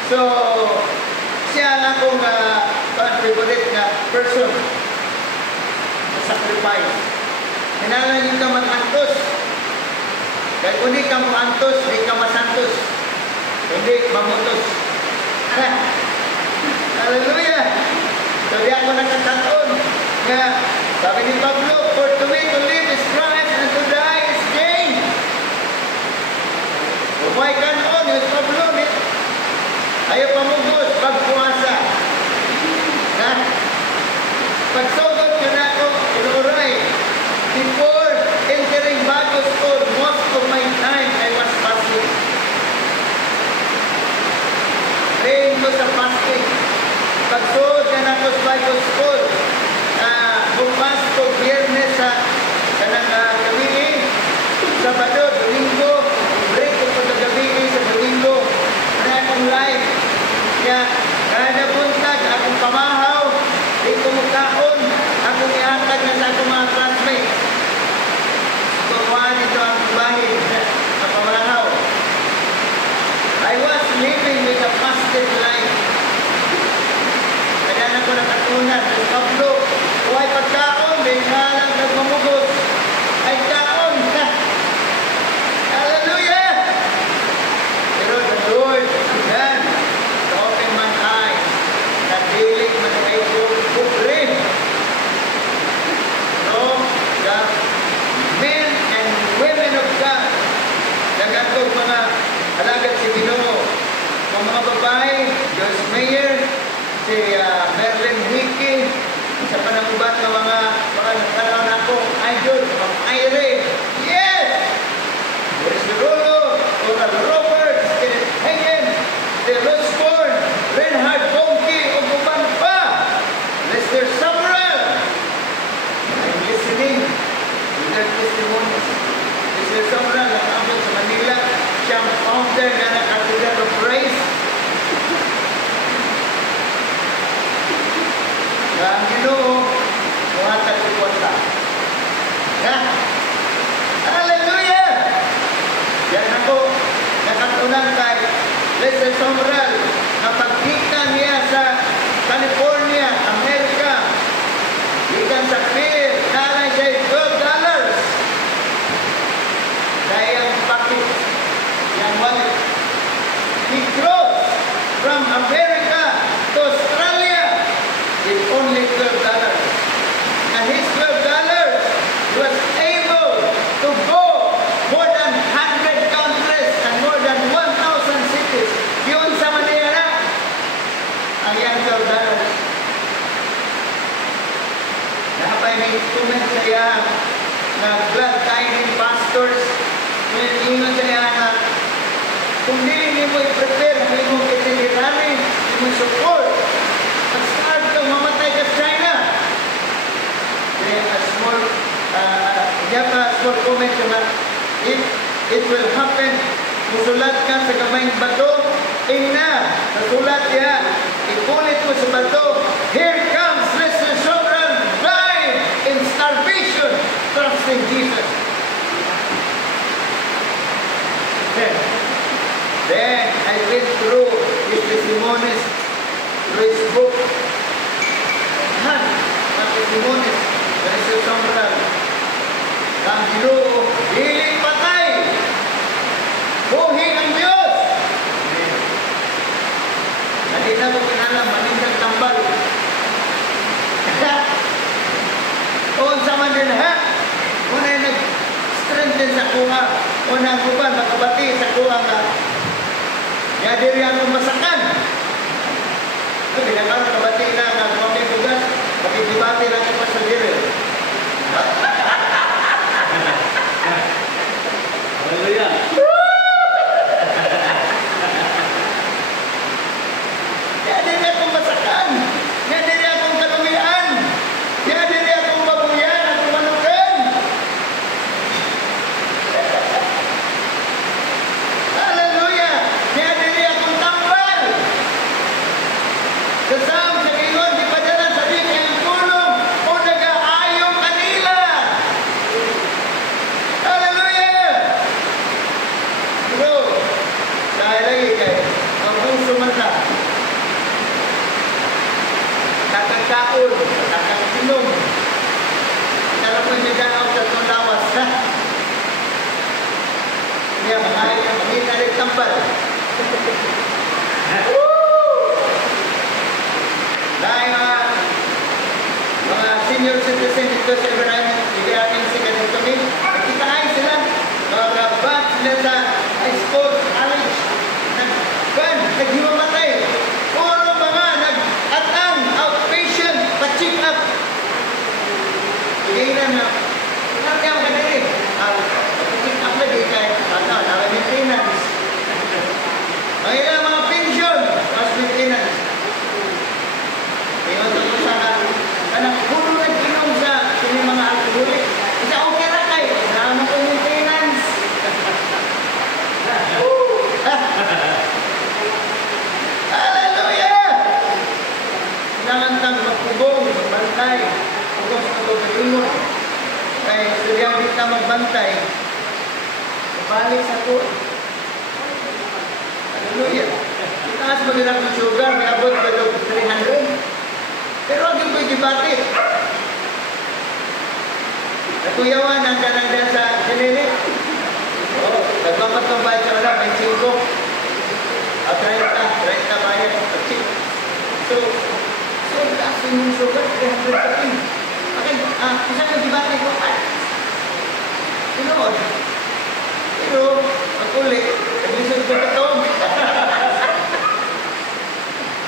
So, siya ang akong favorite na person sa sacrifice. Kailangan yung ka matantos. Kaya kung di ka maantos, di ka masantos. Hindi mamutos. Hallelujah! So di ako nakataon. Nga, sabi ni Pablo, for to me to live is Christ and to die is gain. Umay ka noon, yung Pablo, ayaw pamugos, pagpuasa. Pagsugod ka na ako, inuray. Before entering Bible school, most of my time I was fasting. Praying ko sa fasting. Pagsugod ka na ako sa Bible school, bukas ko, Biyernes sa kanang gabi, Sabado, Domingo, break ko sa gabi sa Domingo, na akong life. Kaya, kada buntag, akong pamahaw, di ko mukhaon, akong ihatag na sa akong mga classmates. Turuan ito ang bahin na pamahaw. I was living with a fasted life. Kaya na ko nakatunan, sa Pablo, huwag pagkaon, di nga lang nagmamugos, ay kaon ka. Hallelujah! Pero the Lord began to open my eyes, na dilig man ay kubre. So, the men and women of God, nagatog mga alagad si Ginoo, ang mga babae, Joyce Meyer, si Merlin Hickey, sa panangubat ng mga nagkanaon ako, idol, mga Ire, yes! Boris Rolo, Oral Roberts, Kenneth Hagen, De Rosborn, Reinhard Bonke, o guban pa, Lester Samuel. I'm listening to their testimonies. Lester Samuel, nakabot sa Manila, siya ang founder na ng Cathedral of Praise. Ang Ginoo, muhatag ko kwanta. Hallelujah! Yan ako, nakatunan kay Lester Samuel, na pagkita niya sa California, Amerika, ikan sa pier, nalang siya $12. Kaya ang pakit, yung wallet. He crossed from America to Australia with only $12. And his $12 was able to go more than 100 countries and more than 1,000 cities. Yun sa Manila, ang iyang $12. Napay may comment sa iya na glad tayo ng pastors. Ingon sa iya na kung hindi mo i-prepare, hindi mo itiniranin, hindi mo support, mag-start kang mamatay ka sa China. Then a small comment na, if it will happen, musulat ka sa gamayng bato, ina, nasulat niya, ipulit mo sa bato, here comes Lester Samuel, died in starvation, trusting Jesus. Then I went through his testimonies Facebook. Han, mga testimonies, dari sa sombral. Ang Ginoo, dili patay. Buhi ang Diyos. Hindi na ko kinalam, manindang tambal. O sa man din ha? Muna yung nag-strengthen sa kuha. Unang uban, makabati sa kuha nga. Kaya diri akong masakan. Binakang kabati na nga kung may bugas, makikibati lang ko sa diri. Hallelujah. Kaya diri akong masakan. Kaya diri akong kalumian. Kaya diri akong babuyan at manukan. Hallelujah! Kaya diri akong tambal. Kasama sa ingon, di padala sa di kayong tulong o nag-aayong kanila. Hallelujah! Bro, dahil lagi kayo, ang puso man na. Kakagkaon, kakagsinom. Kala po niya ganaw sa tunawas, ha? Kaya mga ayang magiging rin tambal. Dahil mga senior citizen dito sa Ibrahim, Ibrahim si ganito kami, nakita ay sila, mga bat sila sa high school, college, naghimamatay. Puro mga nag-atang, outpatient, pa-check up. Kaya na, natin ang kanili. Pa-check up lagi kay, maintenance. Ang ilang mga pension, mas maintenance. Ngayon ito sa kanang puro nag-inom sa mga alcoholic. Isa okay na kayo, naman ko maintenance. Hallelujah! Sinangantang magpugong, magbantay. Pugong sa pagkalimon. Kaya sabihan kita magbantay. Balik sa ko. Hallelujah! Itaas mag-irap ng sugar, may abot ka daw 300. Pero ang ko'y dibati. Natuyawan ang kanang sa sinili. Oo, nagpapatong bayad sa wala, 25. 30 bayad. So, kasi yung sugar, 300 ka rin. Okay, isang yung dibati ko, Pinood. Pero, pag-uli, nag-listen ko na ito.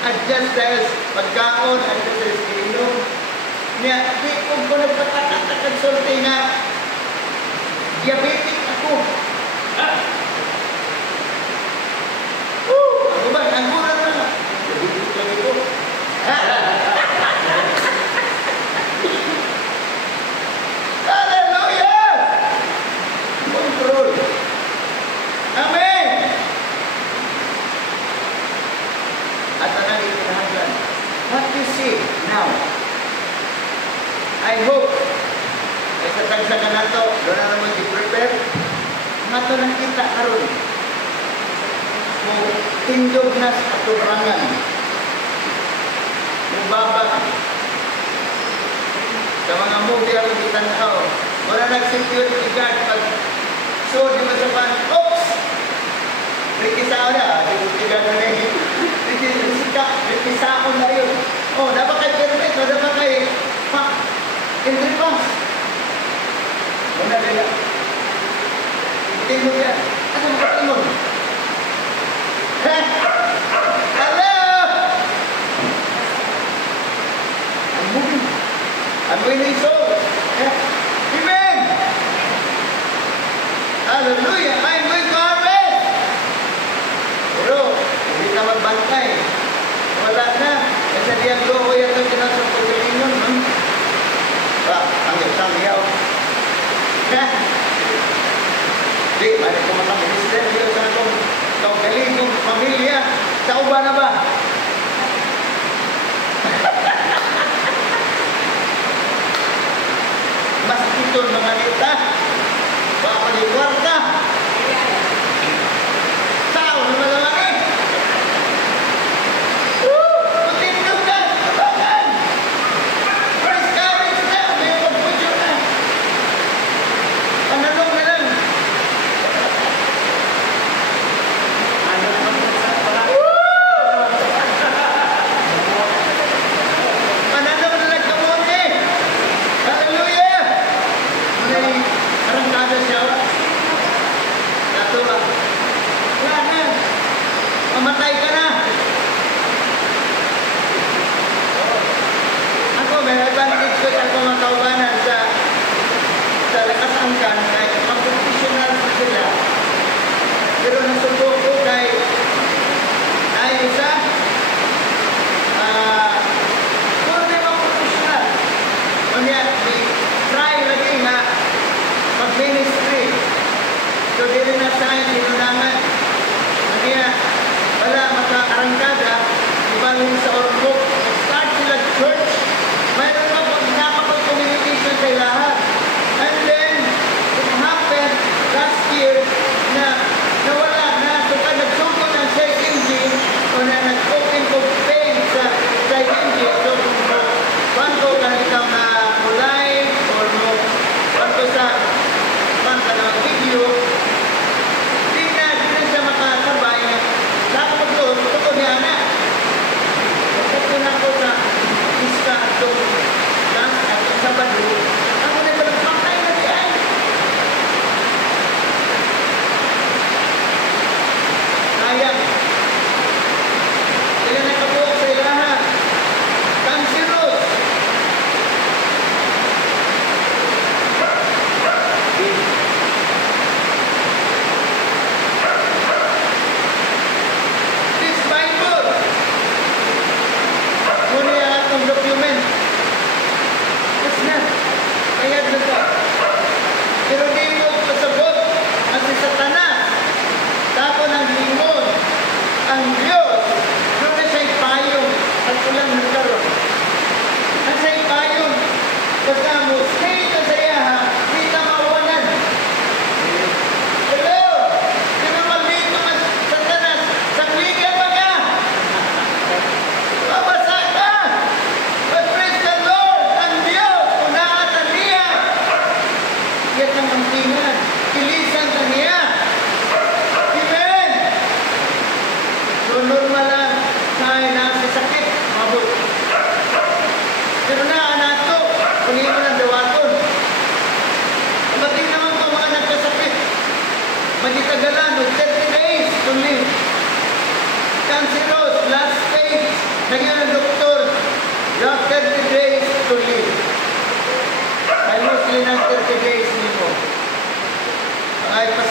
Adjust dahil pagkaon, adjust dahil inom. Niya, di kung ko nagpatatak sulti nga, diabetic ako. Ako ba? Ang mura na nga. Diabetic lang ito. Hallelujah! Control. Amen! At anang itinahaglan. What you see now? I hope ay sa tagsagan na ito, doon na naman i-prepare. Nga ito nakita karon. So, tindog na sa aturangan. Mubaba. Sa mga movie ang itanaw. Wala nag-security guard pag so, di masapan, oops! Rikisao na, security guard na rin. Rikisao na yun. Oh, dapat kayo perfect, dapat kayo entry pass. Muna nila. Tingnan yan. Asa makatingon? Hello! I'm moving. I'm winning souls. Amen! Hallelujah! I'm going to harvest! Pero, hindi na magbantay. Wala na. Kasi diyan ko yan ito sinasapag sa inyo. Ang yaw. Di, balik ko mga minister dito sa itong galing kong pamilya. Sa uba na ba? Mas itong mga nita. Papaliwarta. Sao naman naman eh. Kunti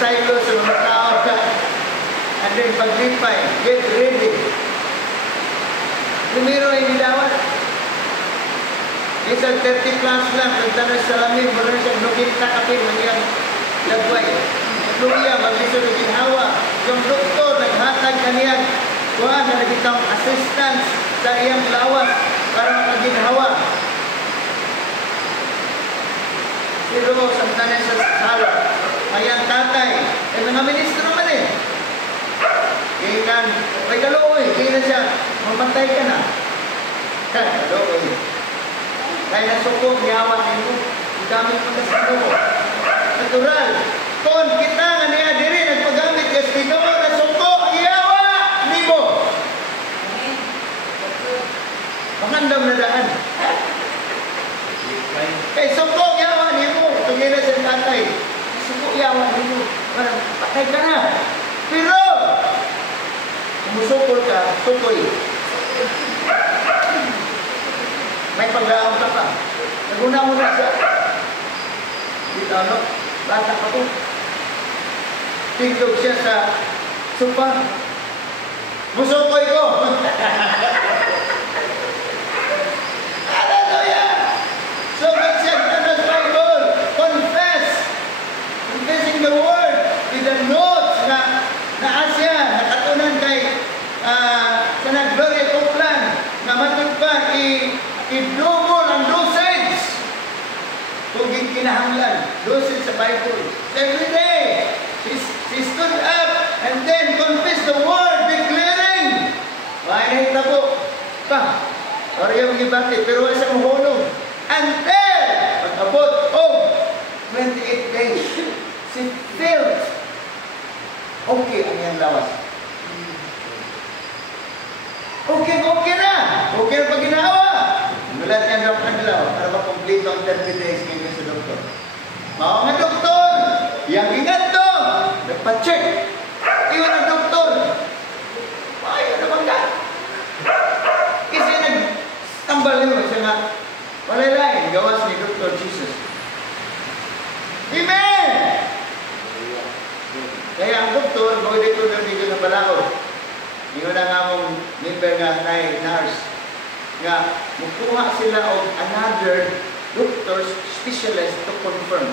pasaylo sa mga tao ka. And then paglipay, get ready. Primero ay nilawat. Isang 30 plus lang, nagtanong sa lamin, mula siya nugin takapin, mangyang lagway. Luya, maglisod ng ginhawa. Yung doktor, naghatag kaniyang kuha na nagitang assistance sa iyang lawas para makaginhawa. Pero samtang niya sa sala, mayang tatay, mga ministro man eh. Kaya kan, may kaluoy, kaya na siya, mamatay ka na. Kaluoy. Kaya nasukong, yawa nito, ang gamit mo na sa loob. Natural. Kung kita nga niya diri, nagpagamit ka sa Ginoo, nasukong, ang yawa nimo. Makandam na daan. Kay sukong, yawa nimo. Tungin na sa tatay. Sukong, yawa nimo. Parang, patay ka na. Pero, musukol ka, sukoy. May paglaong ka pa. Naguna-una siya. Dito, no? Bata pa po. Tingdog siya sa sopa. Musukoy ko! Hallelujah! So, God said in the Bible, confess. Confessing the word with the notes na asya, nakatunan kay sa nag-glory Copeland na matod pa i-double ang dosage. Kung kinahanglan, dosage sa Bible. Every day, she stood up and then confessed the word, declaring, why na hitabo? Pa, oriyang gibati, pero wala siya mahulog. Until, pag-abot, 28 days, she felt okay ang iyang lawas. Okay na! Okay na pag ginawa! Mulat niya daw ang dalawa para makomplito ang 30 days ngayon sa doktor. Mga nga doktor! Yang ingat to! Nagpa-check! Iwan ang doktor! Ayaw naman ka! Kasi nagtambal niyo siya nga walalain gawas ni Dr. Jesus. Amen! Kaya ang doktor, pwede ko na dito na balaod. Yung na nga mong member nga na nurse nga mukuha sila of another doctor's specialist to confirm.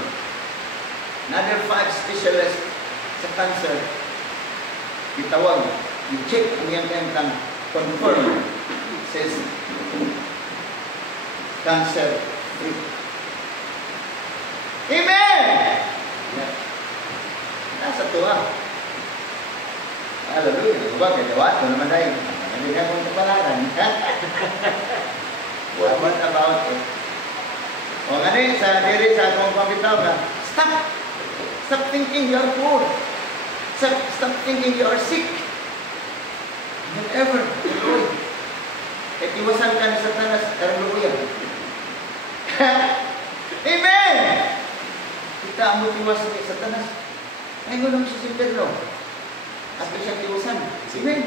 Another 5 specialists sa cancer. Itawag, i-check ang iyang kantang confirm. Says, cancer free. Amen! Yeah. Nasa tuwa. Hallelujah. Huwag kay dawat ko naman tayo. Hindi na kong kapalaran. What about it? O nga rin, sa diri sa akong pamitaw na, stop thinking you are poor. Stop thinking you are sick. Whatever. At iwasan ka ni Satanas, hallelujah. Amen! Kita ang iwas ni Satanas. Ay, ngunong sa simpirno. At siyang iwasan. Amen.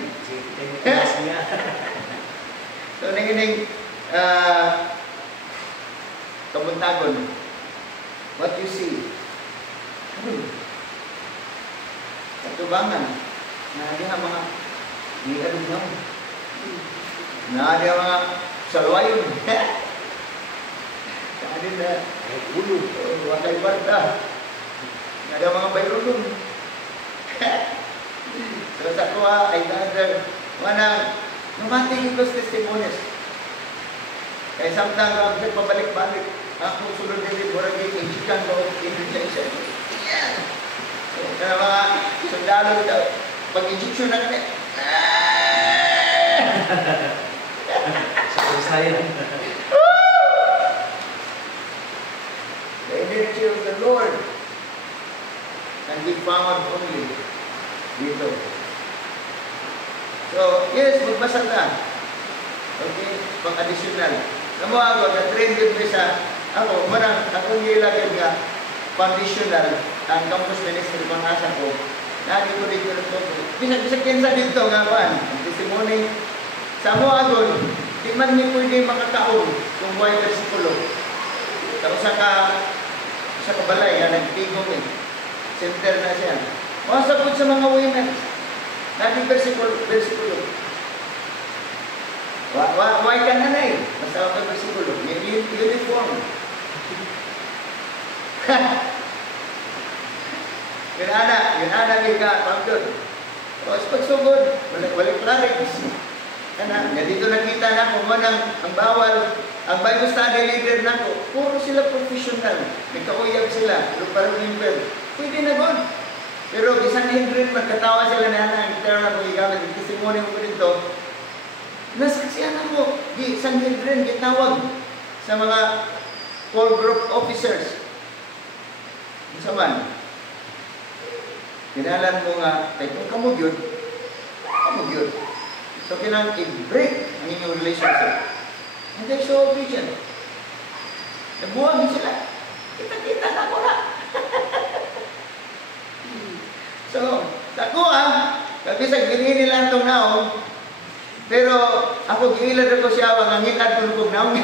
So, nanginig kabuntagon. What you see? Katubangan. Naadiha mga nilalungaw. Naadiha mga salwayon. Kaadin na ulo. Wakay barda. Naadiha mga bayrulong. So sa kuha ay dahil manang namati itos testimonies. Kaya samtang ang pabalik-balik, ako sunod din murag ikan mo injection. So kaya mga sundalo daw, pag-injection na kami. Sayang. The energy of the Lord can be found only dito. So, yes, magbasa na. Okay, pang-additional. Namo ako, na-train din ko sa, ako, marang, akong nilagay nga, foundational, ang campus ministry pang asa ko, lagi ko dito ito. Bisag kinsa dito nga pan, ang testimony. Sa mo agon, di man mi pwede makakaon kung buhay versikulo. Tapos sa kabalay, na nagtigong eh. center na siya. Masabot sa mga women. Naging versikulo. Why ka na eh? Basta ako versikulo. Uniform. Yun ana, ka, pagdod. Tapos pagsugod, wala clarence. Nga dito nakita na kung ang bawal, ang Bible study leader na ko, puro sila professional. Nagkauyab sila, parang member. Pwede na doon. Pero isang Henry, magkatawa sila na pero na kung igamit, yung testimony mo dito, nasaksiyan ako, isang Henry, gitawag sa mga core group officers. Sa man, kinalan mo nga, kay kung kamugyod. So, kailangan i-break ang inyong relationship. And they're so obedient. Nabuwagin sila. Kita-kita na ko na. So, nakuha, kabisag ginini lang itong naong, pero ako gilad ako siya, ang hangitad tulog naong.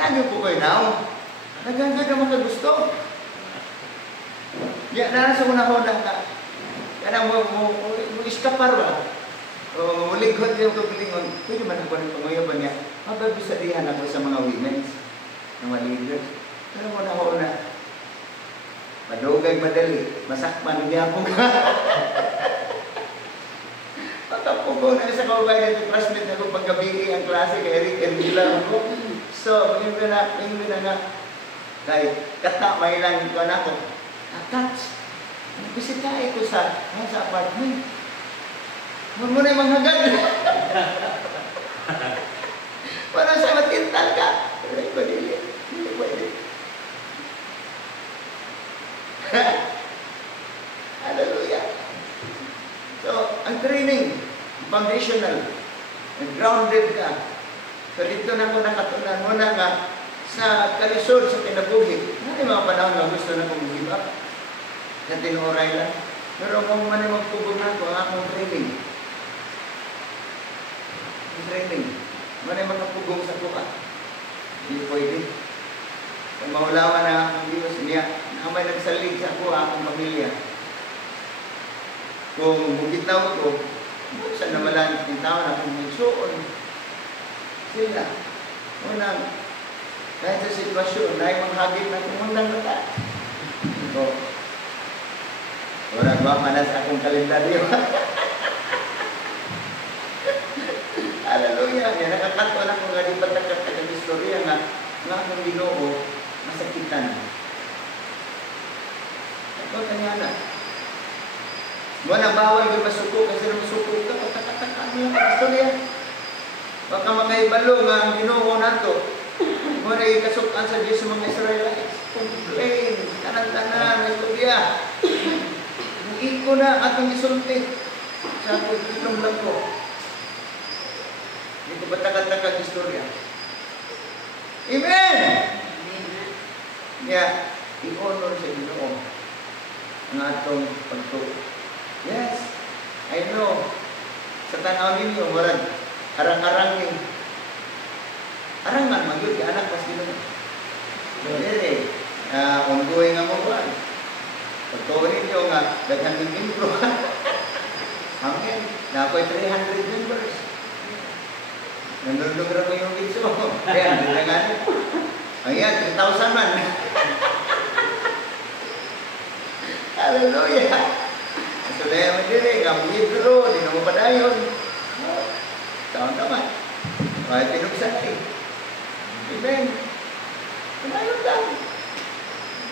Nagyo po kayo naong. Naganda ka makagusto. Ya, nasa una-una ka. Kaya mo iskapar ba? O mulighod yung kabilingon. Pwede man ako ng pangayaban niya. Mababisadihan ako sa mga women, mga leaders. Pero una-una, madugay madali, masakpan niya akong pagkapugo na sa kababayan ng classmate na kung pagkabili ang klase kay Eric and Mila ako. So, yung na nga, kay kata may lang ko na ako. Attach. Nagbisitahin ko sa apartment. Muna yung mga hagad. Parang sa matintal ka. Pero ito, dili pwede. Hallelujah. So, ang training, foundational, grounded ka. So, dito na ko nakatunan mo na nga sa kalisod, sa kinabuhi. May mga panahon na gusto na kong give up. Na tinuoray lang. Pero kung man ay magpubog na ko, ang akong training. Ang training. Man ay magpubog sa kuha. Hindi pwede. Kung mahulawan na akong Diyos niya, na may nagsalig sa kuha akong pamilya. Kung bugitaw ko, saan na malang tintawan akong magsuon. Sila. Unang, kahit sa sitwasyon, na ay manghagit na kumundang mata. So, orang ba manas akong kalendaryo. Hallelujah. Yan, nakakanto na kung nga di patagkat ang istorya nga akong Ginoo masakitan. Ito kanya na. Wala bawal yung masuko kasi masuko ka, patakatakang lang ang istorya. Baka makaibalo nga ang Ginoo nato. Wala yung kasukan sa Diyos sa mga Israelites. Complain, tanan-tanan, istorya. Iko na atong isulti sa atong inom lang ko. Ito batakad-takad istorya. Amen! Yeah, i-honor sa Ginoo ang atong pagtuo. Yes, I know. Sa tanaw ninyo, marag arang-arang yung arangan, magyod, anak mas Ginoo. Dere, ongoing ang mga pagtuon ninyo nga, daghan ng membro. Amen. Na ako'y 300 members. Nandun ra ko yung video. Kaya, dinangan. Ayan, 3,000 man. Hallelujah. So, dahil naman din ang membro, di na mo padayon. Taon-taon. Kahit pinugsan eh. Amen. Padayon lang.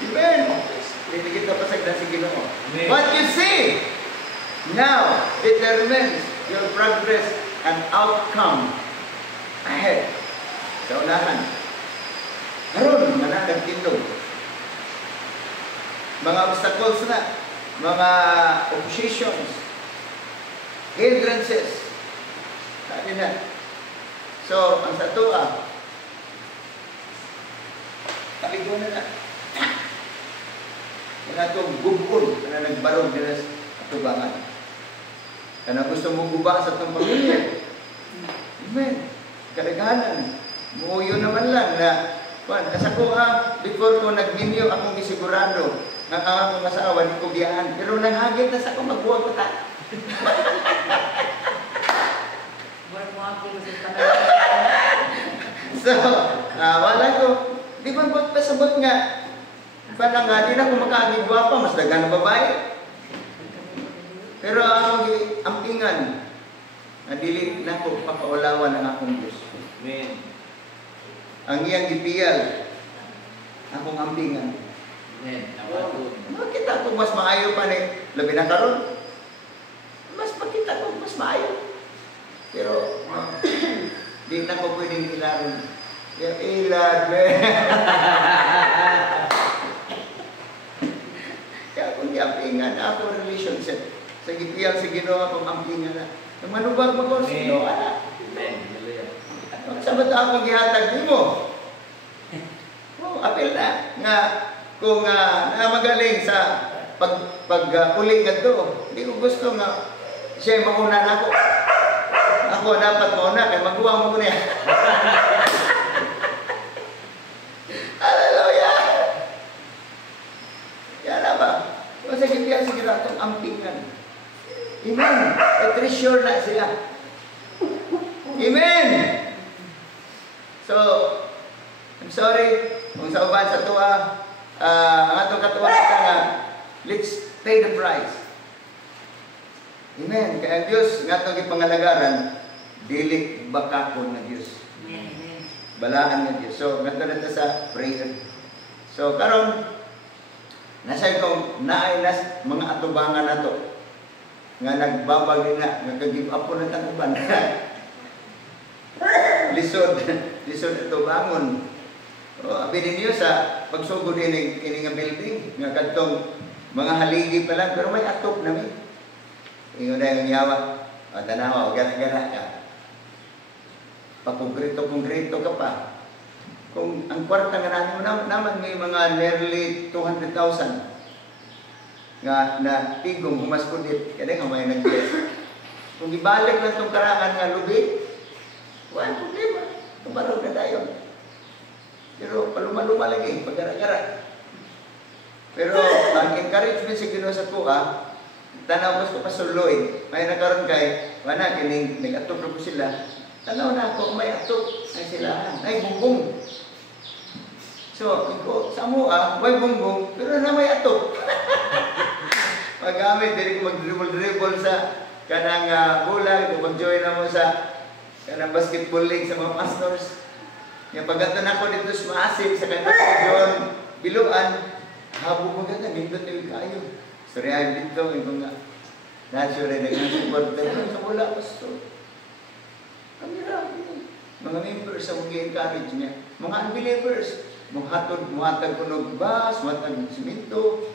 Amen. Hindi kita pasagdan si Ginoo. What you see now determines your progress and outcome ahead. Sa unahan. Karon manatag tindog. Mga obstacles na, mga oppositions, hindrances. Sabi na. So, ang sa tuwa, kaligwan na. Kaya itong gubon na nagbarog nila sa tubangan. Kaya gusto mo guba sa itong pamilya. Amen. Kalaganan. Muuyo naman lang na Kuan, asa ko before ko nagminyo akong gisigurado nga ang akong asawa di ko biyaan. Pero nanghagit na sa ko magbuwag ko ta. So, wala ko. Di ba pasabot nga? Parang nga, di na ko makakagigwa pa, mas dagan na babae. Pero ang ampingan, dili na ko pakaulawan ang akong Diyos. Amen. Ang iyang gipiyal, akong ampingan. Amen. Namatun. Makita ko mas maayo pa ni labi na karon. Mas makita ko mas maayo. Pero di na ko pwedeng ilaron. Yung ilad, kaya kung ampingan ako relationship sa gipiyal sa Ginoo akong ampingan na. Nang manubag mo ko sa Ginoo ana. Amen. Hallelujah. Sabat akong gihatag nimo. Apil na nga kung magaling sa pag-uling adto, hindi ko gusto nga siya mauna na ako. Ako dapat mauna kay magawa mo niya. Hallelujah! Yan na ba? Kung sa gipiyal sa Ginoo itong ampingan. Amen! I-treasure na sila. Amen! So, I'm sorry kung sa uban sa tuwa, ang atong katuwa nga, let's pay the price. Amen. Kaya ang Diyos, nga itong ipangalagaran, dili bakakon na Diyos. Balaan nga Diyos. So, nga ito sa prayer. So, karon nasa itong naay nas mga atubangan na to nga nagbabag na, nga kag-give up po na tanguban. Lisod ito bangon. Abi ninyo sa pagsugod ini nga building nga kadtong mga haligi pa lang pero may atop na mi. Ingon na yung yawa. Tanawa, gana-gana ka. Pagkongkrito ka pa. Kung ang kwarta nga naman may mga nearly 200,000 nga na tigong humaskudit. Kaya nga may nag-bless. Kung ibalik lang itong karangan nga lubi, wala problema. Tumarog na tayo. Pero paluma-luma lagi, pagkara-kara. Pero ang encouragement sa Ginoo sa kuha, tanaw ko pa suloy. May nakaroon kay, wala, kining nag-atop na po sila. Tanaw na ako, may atop. Ay sila, ay bungbong. So, iko, sa mua, may bungbong, pero na may atop. Magamit, dili ko mag-dribble-dribble sa kanang bulag, mag-join na mo sa kanang basketball league sa mga pastors. Yung pagkatan ako dito sa maasip sa kanang John Biluan, habo mo ganda, nindot yung kayo. Suryahan dito, yung mga natural na supporter sa wala pastor. Ang hirap yun. Mga members sa mag-encourage niya. Mga unbelievers, muhatag kunog bas, muhatag simento.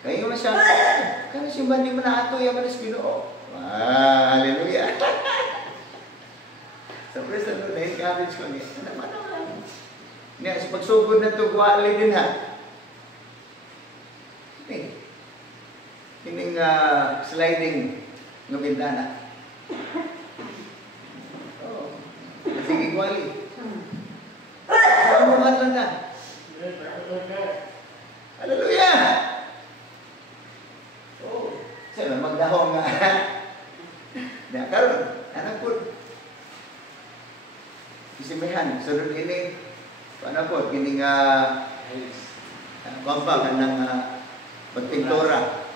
Kayo masya, kaya si Bandi mo na ato, yaman sa Ginoo. Hallelujah! Sa praise the Lord, na-encourage ko niya. Ano? Nga, sa pagsugod na ito, kuwali din ha. Kining sliding ng bintana. Oo. Sige, kuwali. Ano nga lang na? Hallelujah! Oo. Sila, magdahong nga. Na, karon, anak po. Isimihan, sunod ini, paano po, kining kumpa ka ng pagpintura.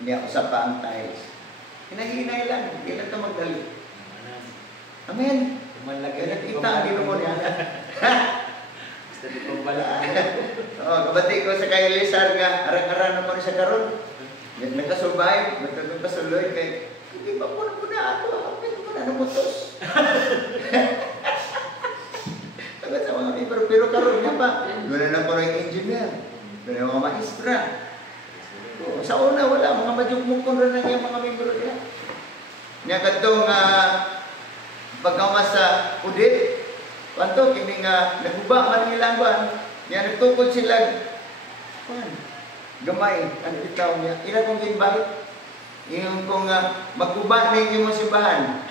Niya usap pa ang tiles. Hinahinay lang, hindi lang ito magdali. Amen. Kaya nakita ang Ginoo niya. Gusto di ko pala. Kabati ko sa kay Lizar nga, arang-arang naman siya karon. Nagkasurvive, nagkasuloy kay, hindi pa po na ato, hapin mo na namutos. Tagat sa mga pero karon niya pa, doon na po ng engineer, doon na mga maestra. Sa una, wala, mga madyugmukon rin na yung mga membro niya. Niya katong pagkawas sa udit, kanto, kini nga, naguba man nilang ban, niya nagtukod sila, gamay, ang bitaw niya, ilan kong ginbahit? Yung kung magguba na yung imong simbahan.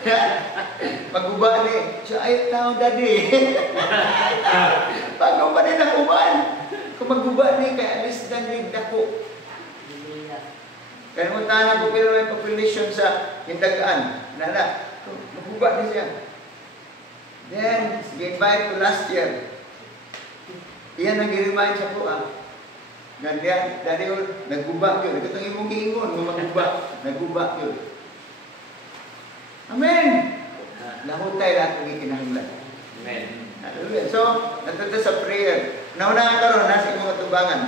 Magguba ni. So, ayaw tao, daddy. Bago pa rin ang uban. Kung magguba ni, kaya alis na rin dako. Kaya mo tanan ko pero may population sa Hindagaan. Nana, magguba ni siya. Then, gi-invite ko last year. Iyan ang gi-remind sa ko, Ganyan, dali ko, nagguba yun. Nagkatang imong giingon, magguba. Nagguba yun. Amen! Lahutay lahat ng ikinahanglan. Amen. Hallelujah. So, natuto sa prayer. Nauna ka ron, nasa imong katubangan.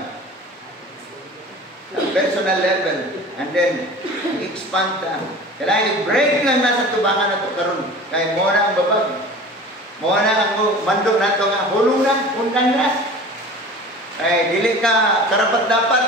Personal level. And then, expand ka. Kailangan i-break lang nasa tubangan na ito karon. Kaya mo na ang babag. Mo na ang mandok na ito nga. Hulong na, undang na. Ay, dili ka karapat dapat.